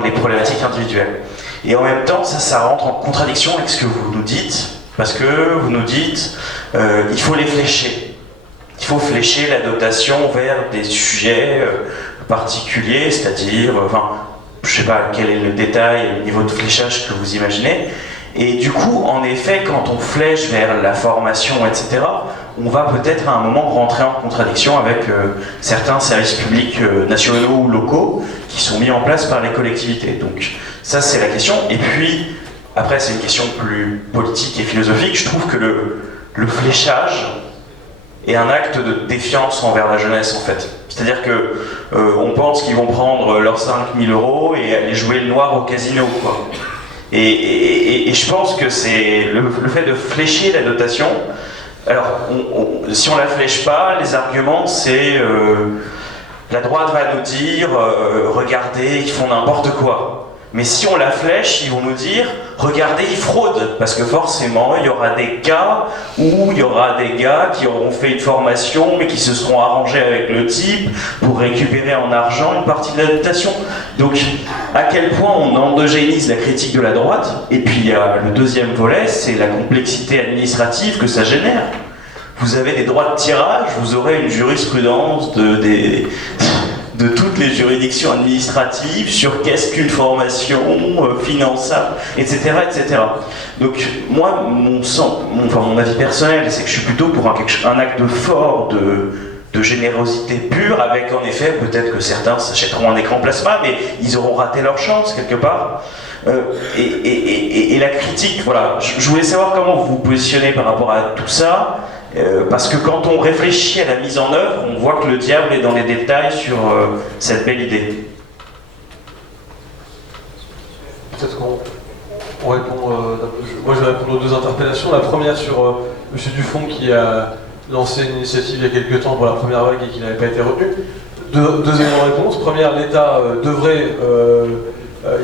les problématiques individuelles. Et en même temps, ça rentre en contradiction avec ce que vous nous dites, parce que vous nous dites il faut les flécher. Il faut flécher la dotation vers des sujets particuliers, c'est-à-dire, je ne sais pas quel est le détail, le niveau de fléchage que vous imaginez. Et du coup, en effet, quand on flèche vers la formation, etc., on va peut-être à un moment rentrer en contradiction avec certains services publics nationaux ou locaux qui sont mis en place par les collectivités. Donc ça, c'est la question. Et puis, après, c'est une question plus politique et philosophique. Je trouve que le fléchage est un acte de défiance envers la jeunesse, en fait. C'est-à-dire que on pense qu'ils vont prendre leurs 5000 € et aller jouer le noir au casino, quoi. Et je pense que c'est le fait de flécher la dotation. Alors, si on la flèche pas, les arguments, c'est la droite va nous dire regardez, ils font n'importe quoi. Mais si on la flèche, ils vont nous dire regardez, ils fraudent, parce que forcément, il y aura des cas où il y aura des gars qui auront fait une formation, mais qui se seront arrangés avec le type pour récupérer en argent une partie de la dotation. Donc, à quel point on endogénise la critique de la droite. Et puis, il y a le deuxième volet, c'est la complexité administrative que ça génère. Vous avez des droits de tirage, vous aurez une jurisprudence de toutes les juridictions administratives sur qu'est-ce qu'une formation finançable, etc., etc. Donc moi, mon avis personnel, c'est que je suis plutôt pour un acte fort de générosité pure, avec en effet, peut-être que certains s'achèteront un écran plasma, mais ils auront raté leur chance quelque part. Et la critique, voilà, je voulais savoir comment vous vous positionnez par rapport à tout ça. Parce que quand on réfléchit à la mise en œuvre, on voit que le diable est dans les détails sur cette belle idée. Peut-être qu'on répond... moi je vais répondre aux deux interpellations. La première sur M. Dufond qui a lancé une initiative il y a quelques temps pour la première vague et qui n'avait pas été retenue. Deux éléments de réponse. Première, l'État devrait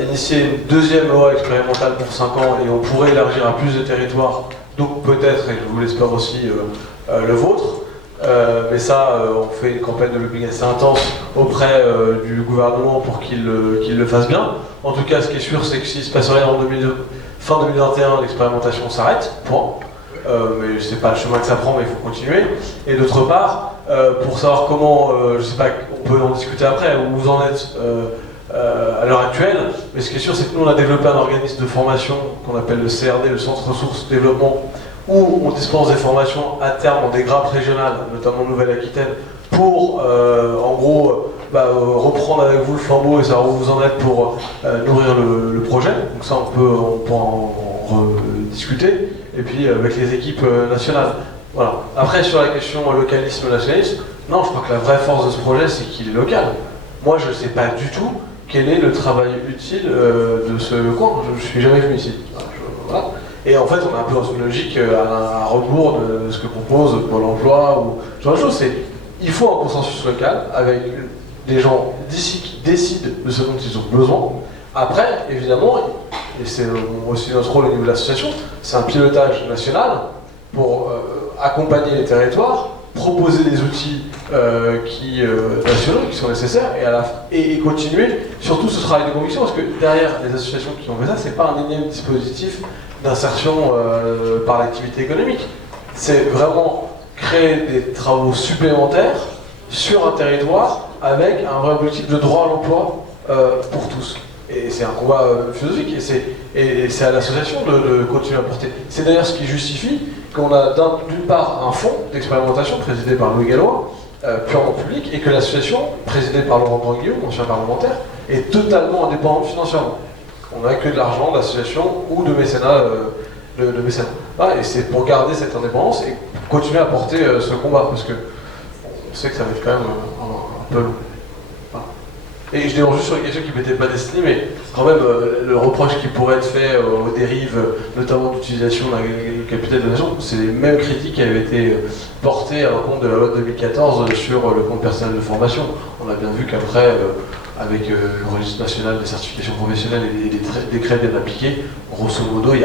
initier une deuxième loi expérimentale pour 5 ans et on pourrait élargir à plus de territoires. Donc peut-être, et je vous l'espère aussi, le vôtre. Mais ça, on fait une campagne de lobbying assez intense auprès du gouvernement pour qu'il le fasse bien. En tout cas, ce qui est sûr, c'est que s'il ne se passe rien fin 2021, l'expérimentation s'arrête, point. Mais c'est pas le chemin que ça prend, mais il faut continuer. Et d'autre part, pour savoir comment, je sais pas, on peut en discuter après, où vous en êtes à l'heure actuelle, mais ce qui est sûr, c'est que nous, on a développé un organisme de formation qu'on appelle le CRD, le Centre Ressources Développement, où on dispense des formations à terme dans des grappes régionales, notamment Nouvelle-Aquitaine, pour, en gros, reprendre avec vous le flambeau et savoir où vous en êtes pour nourrir le projet. Donc ça, on peut en rediscuter, et puis avec les équipes nationales. Voilà. Après, sur la question localisme-nationalisme, non, je crois que la vraie force de ce projet, c'est qu'il est local. Moi, je ne sais pas du tout quel est le travail utile de ce coin. Je ne suis jamais venu ici. Voilà. Et en fait, on est un peu dans une logique à rebours de ce que propose Pôle emploi ou ce genre de choses. Il faut un consensus local avec des gens d'ici qui décident de ce dont ils ont besoin. Après, évidemment, et c'est aussi notre rôle au niveau de l'association, c'est un pilotage national pour accompagner les territoires, proposer des outils nationaux qui sont nécessaires et continuer surtout ce travail de conviction, parce que derrière les associations qui ont fait ça, c'est pas un énième dispositif d'insertion par l'activité économique. C'est vraiment créer des travaux supplémentaires sur un territoire avec un vrai objectif de droit à l'emploi pour tous. Et c'est un combat philosophique, et c'est à l'association de continuer à porter. C'est d'ailleurs ce qui justifie qu'on a d'une part un fonds d'expérimentation présidé par Louis Gallois, purement public, et que l'association, présidée par Laurent Branguillot, ancien parlementaire, est totalement indépendante financièrement. On n'a que de l'argent d'association ou de mécénat. Voilà, et c'est pour garder cette indépendance et continuer à porter ce combat, parce que on sait que ça va être quand même un peu long. Voilà. Et je dérange juste sur une question qui m'était pas destinée, mais quand même, le reproche qui pourrait être fait aux dérives, notamment d'utilisation d'un capital de nation, c'est les mêmes critiques qui avaient été portées à l'encontre de la loi de 2014 sur le compte personnel de formation. On a bien vu qu'après, avec le registre national des certifications professionnelles et les décrets bien appliqués, grosso modo, les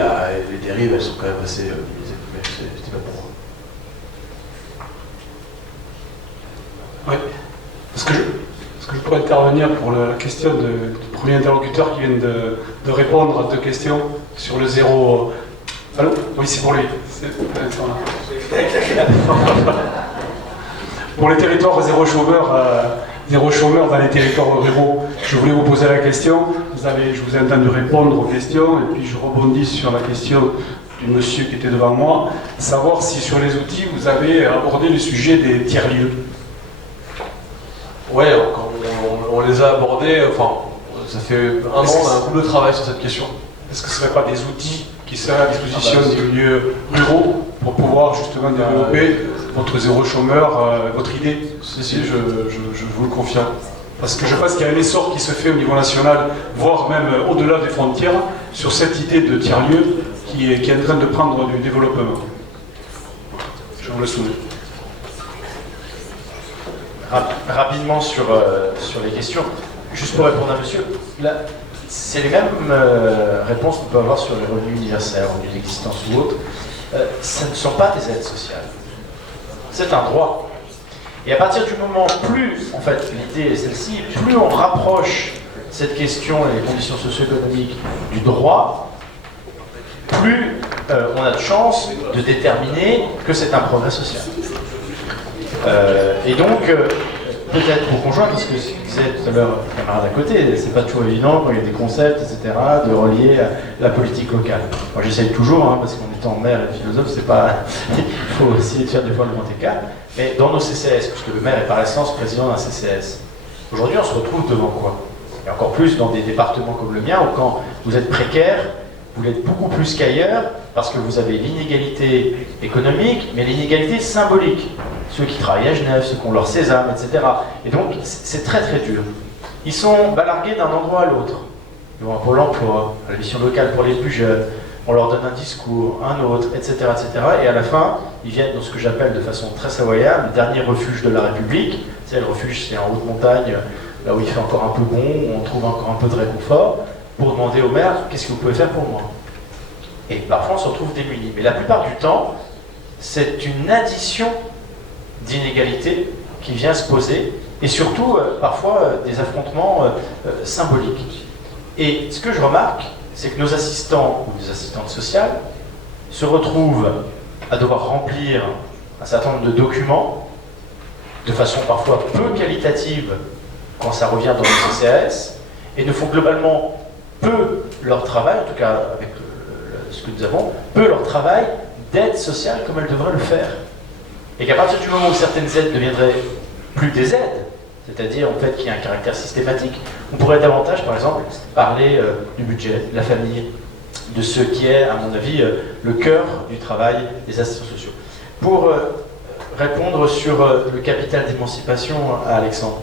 dérives, elles sont quand même assez limitées. Mais c'était pas pour moi. Oui. Est-ce que je pourrais intervenir pour la question du premier interlocuteur qui vient de répondre à 2 questions sur le zéro... Allô? Oui, c'est pour lui. Pour les territoires zéro chômeur dans les territoires ruraux, je voulais vous poser la question. Je vous ai entendu répondre aux questions, et puis je rebondis sur la question du monsieur qui était devant moi, savoir si sur les outils vous avez abordé le sujet des tiers-lieux. Ouais, on les a abordés, enfin, ça fait un an, on a un groupe de travail sur cette question. Est-ce que ce ne serait pas des outils qui seraient à disposition des milieux ruraux pour pouvoir justement développer votre zéro chômeur, votre idée? Si, je vous le confirme. Parce que je pense qu'il y a un essor qui se fait au niveau national, voire même au-delà des frontières, sur cette idée de tiers-lieu qui est en train de prendre du développement. Je vous le soumets. Rapidement sur les questions, juste pour répondre à monsieur, c'est les mêmes réponses qu'on peut avoir sur les revenus universels, revenus d'existence ou autres. Ce ne sont pas des aides sociales. C'est un droit. Et à partir du moment, plus, en fait, l'idée est celle-ci, plus on rapproche cette question et les conditions socio-économiques du droit, plus on a de chances de déterminer que c'est un progrès social. Et donc, peut-être pour conjoindre, parce que ce que disait tout à l'heure le camarade à côté, c'est pas toujours évident quand il y a des concepts, etc., de relier la politique locale. Moi j'essaye toujours, parce qu'en étant maire et philosophe, c'est pas. Il faut essayer de faire des fois le grand écart. Mais dans nos CCS, puisque le maire est par essence président d'un CCS, aujourd'hui on se retrouve devant quoi? Et encore plus dans des départements comme le mien, où quand vous êtes précaire, vous l'êtes beaucoup plus qu'ailleurs, parce que vous avez l'inégalité économique, mais l'inégalité symbolique. Ceux qui travaillent à Genève, ceux qui ont leur sésame, etc. Et donc, c'est très très dur. Ils sont balargués d'un endroit à l'autre. Ils vont à Pôle emploi, à la mission locale pour les plus jeunes, on leur donne un discours, un autre, etc., etc. Et à la fin, ils viennent dans ce que j'appelle de façon très savoyarde le dernier refuge de la République. C'est le refuge, c'est en haute montagne, là où il fait encore un peu bon, où on trouve encore un peu de réconfort, pour demander au maire, qu'est-ce que vous pouvez faire pour moi? Et parfois, on se retrouve démunis. Mais la plupart du temps, c'est une addition d'inégalités qui vient se poser, et surtout, parfois, des affrontements symboliques. Et ce que je remarque, c'est que nos assistants ou nos assistantes sociales se retrouvent à devoir remplir un certain nombre de documents, de façon parfois peu qualitative quand ça revient dans le CCAS, et ne font globalement peu leur travail, en tout cas avec ce que nous avons, peu leur travail d'aide sociale comme elles devraient le faire. Et qu'à partir du moment où certaines aides deviendraient plus des aides, c'est-à-dire en fait qu'il y a un caractère systématique, on pourrait davantage, par exemple, parler du budget, de la famille, de ce qui est, à mon avis, le cœur du travail des assistants sociaux. Pour répondre sur le capital d'émancipation à Alexandre,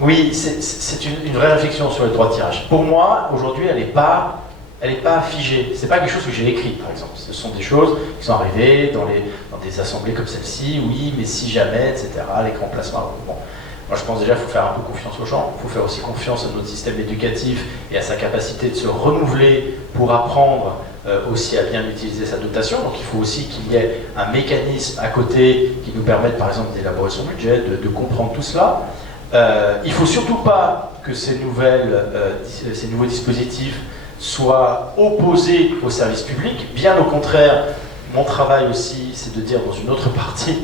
oui, c'est une vraie réflexion sur les droits de tirage. Pour moi, aujourd'hui, elle n'est pas figée. C'est pas quelque chose que j'ai écrit, par exemple. Ce sont des choses qui sont arrivées dans des assemblées comme celle-ci, oui, mais si jamais, etc., les grands placements. Bon. Moi, je pense déjà qu'il faut faire un peu confiance aux gens. Il faut faire aussi confiance à notre système éducatif et à sa capacité de se renouveler pour apprendre aussi à bien utiliser sa dotation. Donc, il faut aussi qu'il y ait un mécanisme à côté qui nous permette, par exemple, d'élaborer son budget, de comprendre tout cela. Il ne faut surtout pas que ces nouveaux dispositifs soient opposés au service public. Bien au contraire, mon travail aussi, c'est de dire dans une autre partie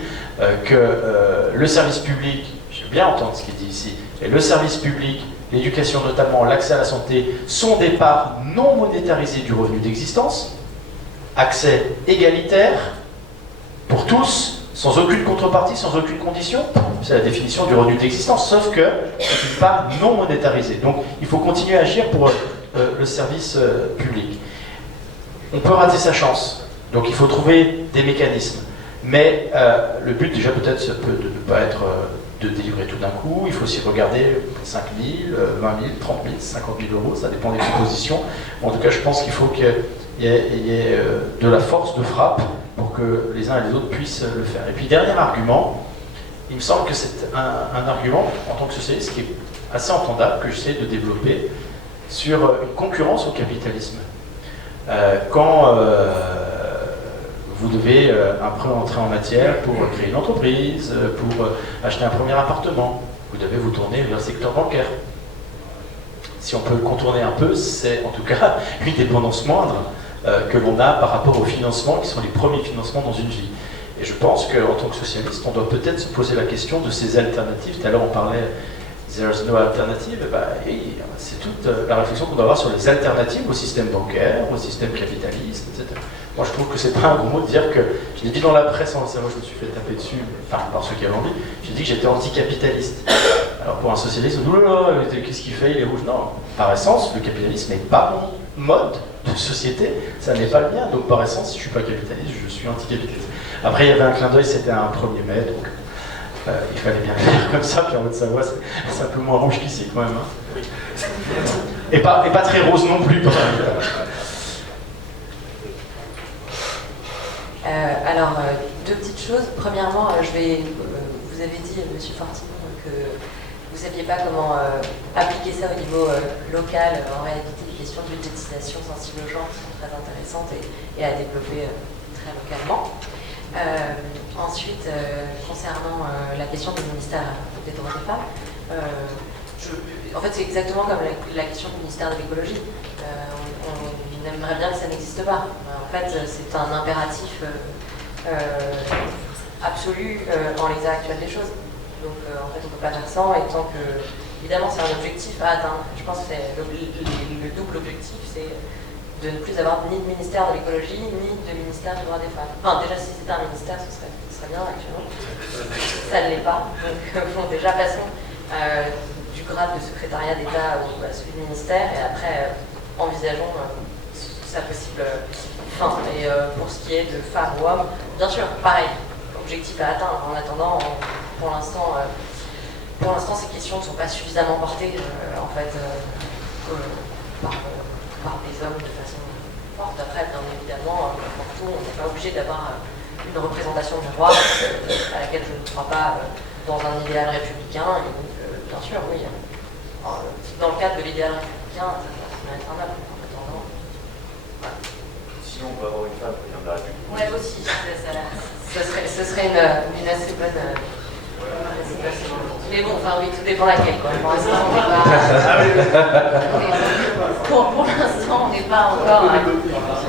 que le service public, j'aime bien entendre ce qui est dit ici, et le service public, l'éducation notamment, l'accès à la santé, sont des parts non monétarisées du revenu d'existence, accès égalitaire pour tous, sans aucune contrepartie, sans aucune condition. C'est la définition du revenu d'existence, sauf que c'est une part non monétarisée. Donc il faut continuer à agir pour le service public. On peut rater sa chance, donc il faut trouver des mécanismes. Mais le but déjà peut-être peut de ne pas être de délivrer tout d'un coup, il faut aussi regarder 5 000, 20 000, 30 000, 50 000 euros, ça dépend des propositions. En tout cas, je pense qu'il faut qu'il y ait de la force de frappe pour que les uns et les autres puissent le faire. Et puis, dernier argument, il me semble que c'est un argument, en tant que socialiste, qui est assez entendable, que j'essaie de développer, sur une concurrence au capitalisme. Quand vous devez un peu entrer en matière pour créer une entreprise, pour acheter un premier appartement, vous devez vous tourner vers le secteur bancaire. Si on peut le contourner un peu, c'est en tout cas une dépendance moindre que l'on a par rapport aux financements qui sont les premiers financements dans une vie. Et je pense qu'en tant que socialiste, on doit peut-être se poser la question de ces alternatives. Tout à l'heure, on parlait « there's no alternative ». C'est toute la réflexion qu'on doit avoir sur les alternatives au système bancaire, au système capitaliste, etc. Moi, je trouve que c'est pas un gros mot de dire que... Je l'ai dit dans la presse, moi je me suis fait taper dessus, enfin, par ceux qui avaient envie, j'ai dit que j'étais anticapitaliste. Alors pour un socialiste, on dit « Oh là là, qu'est-ce qu'il fait, il est rouge ?» Non, par essence, le capitalisme n'est pas mon mode de société, ça n'est pas le mien. Donc par essence, si je ne suis pas capitaliste, je suis anticapitaliste. Après, il y avait un clin d'œil, c'était un 1er mai, donc il fallait bien le faire comme ça, puis en Haute-Savoie, c'est un peu moins rouge qu'ici quand même. Hein. Et pas très rose non plus. Alors, deux petites choses. Premièrement, vous avez dit, Monsieur Fortino, que vous ne saviez pas comment appliquer ça au niveau local. En réalité, les questions de budgétisation sensibles aux gens sont très intéressantes et à développer très localement. Ensuite, concernant la question du ministère des droits des femmes, en fait, c'est exactement comme la question du ministère de l'écologie. On aimerait bien que ça n'existe pas. En fait, c'est un impératif absolu en l'état actuel des choses. Donc, en fait, on ne peut pas faire sans, et tant que... Évidemment, c'est un objectif à atteindre. Je pense que le double objectif, c'est de ne plus avoir ni de ministère de l'écologie, ni de ministère des droits des femmes. Enfin, déjà, si c'était un ministère, ce serait bien actuellement. Ça ne l'est pas. Donc, bon, déjà, passons du grade de secrétariat d'État à celui de ministère, et après, envisageons sa possible fin. Et pour ce qui est de femmes ou hommes, bien sûr, pareil, objectif à atteindre. En attendant, pour l'instant, ces questions ne sont pas suffisamment portées, en fait, par des hommes de façon forte. Après, bien évidemment, pour tout, on n'est pas obligé d'avoir une représentation du roi à laquelle je ne crois pas dans un idéal républicain. Et donc, bien sûr, oui, dans le cadre de l'idéal républicain, ça peut être un âme. En attendant, voilà. Sinon, on peut avoir une femme présidente de la République. Ouais, aussi, ce serait une assez bonne... Mais bon, enfin oui, tout dépend laquelle, quoi. Pour l'instant, on n'est pas... pour l'instant, on n'est pas encore...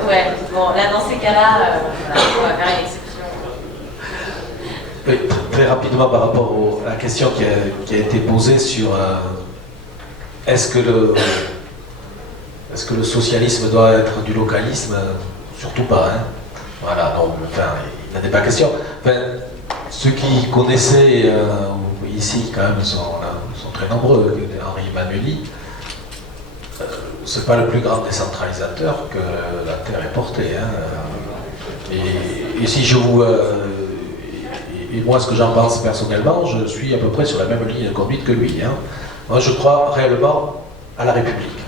Ouais, bon, là, dans ces cas-là, on va faire une exception. Oui, très rapidement par rapport à la question qui a été posée sur est-ce que le socialisme doit être du localisme? Surtout pas, hein. Voilà, non, enfin, il n'en est pas question. Enfin, ceux qui connaissaient ici, quand même, sont très nombreux. Henri Emmanuelli, c'est pas le plus grand décentralisateur que la Terre ait porté. Hein. Et si je vous... et moi, ce que j'en pense personnellement, je suis à peu près sur la même ligne de conduite que lui. Hein. Moi, je crois réellement à la République.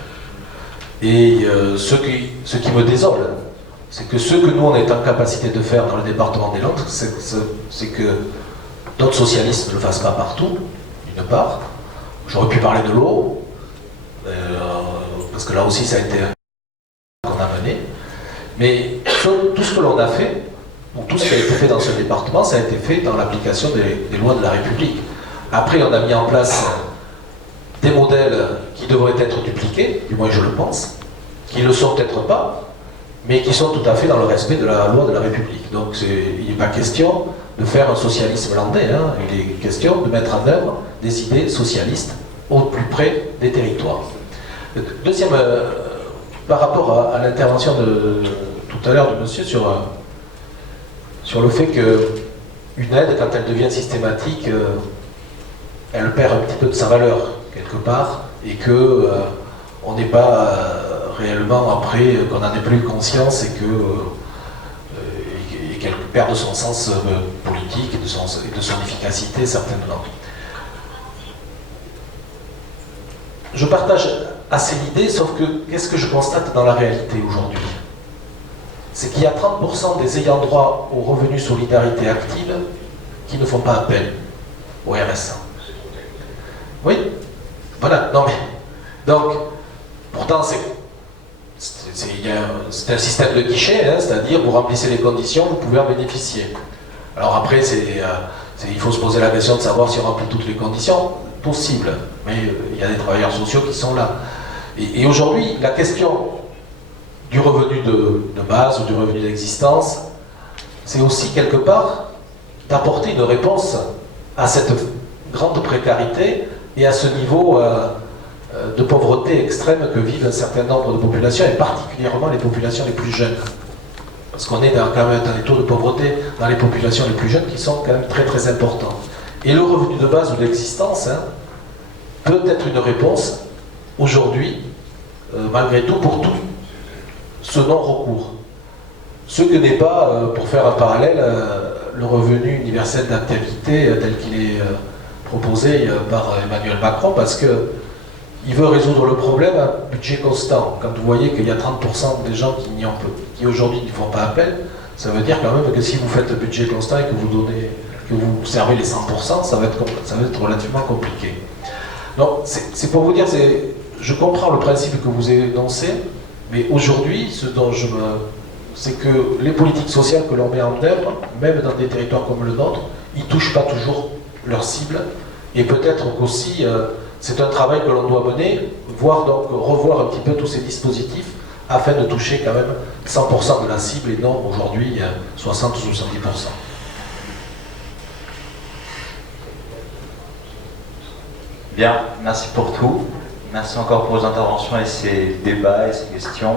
Et ce qui me désole, c'est que ce que nous, on est en capacité de faire dans le département des Landes, c'est que d'autres socialistes ne le fassent pas partout, d'une part. J'aurais pu parler de l'eau, parce que là aussi, ça a été un qu'on a mené. Mais tout ce que l'on a fait, donc tout ce qui a été fait dans ce département, ça a été fait dans l'application des lois de la République. Après, on a mis en place des modèles qui devraient être dupliqués, du moins je le pense, qui ne le sont peut-être pas, mais qui sont tout à fait dans le respect de la loi de la République. Donc il n'est pas question de faire un socialisme landais, hein. Il est question de mettre en œuvre des idées socialistes au plus près des territoires. Deuxième, par rapport à l'intervention de tout à l'heure de monsieur sur le fait qu'une aide, quand elle devient systématique, elle perd un petit peu de sa valeur, quelque part, et qu'on n'est pas réellement après, qu'on n'en ait plus conscience et qu'elle perde son sens politique et de son efficacité, certainement. je partage assez l'idée, sauf que qu'est-ce que je constate dans la réalité aujourd'hui? C'est qu'il y a 30% des ayants droit au revenu solidarité active qui ne font pas appel au RSA. Oui, voilà, non mais... Donc, pourtant c'est un système de guichet, hein, c'est-à-dire vous remplissez les conditions, vous pouvez en bénéficier. Alors après, il faut se poser la question de savoir si on remplit toutes les conditions, possible, mais il y a des travailleurs sociaux qui sont là. Et aujourd'hui, la question du revenu de base ou du revenu d'existence, c'est aussi quelque part d'apporter une réponse à cette grande précarité et à ce niveau de pauvreté extrême que vivent un certain nombre de populations, et particulièrement les populations les plus jeunes. Parce qu'on est quand même dans des taux de pauvreté dans les populations les plus jeunes qui sont quand même très très importants. Et le revenu de base ou d'existence peut être une réponse aujourd'hui, malgré tout, pour tout ce non-recours. Ce que n'est pas, pour faire un parallèle, le revenu universel d'activité tel qu'il est proposé par Emmanuel Macron, parce qu'il veut résoudre le problème à budget constant. Quand vous voyez qu'il y a 30% des gens qui aujourd'hui ne font pas appel, ça veut dire quand même que si vous faites le budget constant et que vous servez les 100%, ça va être relativement compliqué. Donc c'est pour vous dire, je comprends le principe que vous énoncez, mais aujourd'hui, c'est que les politiques sociales que l'on met en œuvre, même dans des territoires comme le nôtre, ils ne touchent pas toujours leur cible, et peut-être qu'aussi c'est un travail que l'on doit mener, revoir un petit peu tous ces dispositifs afin de toucher quand même 100% de la cible et non aujourd'hui 60 ou 70%. Bien, merci pour tout. Merci encore pour vos interventions et ces débats et ces questions.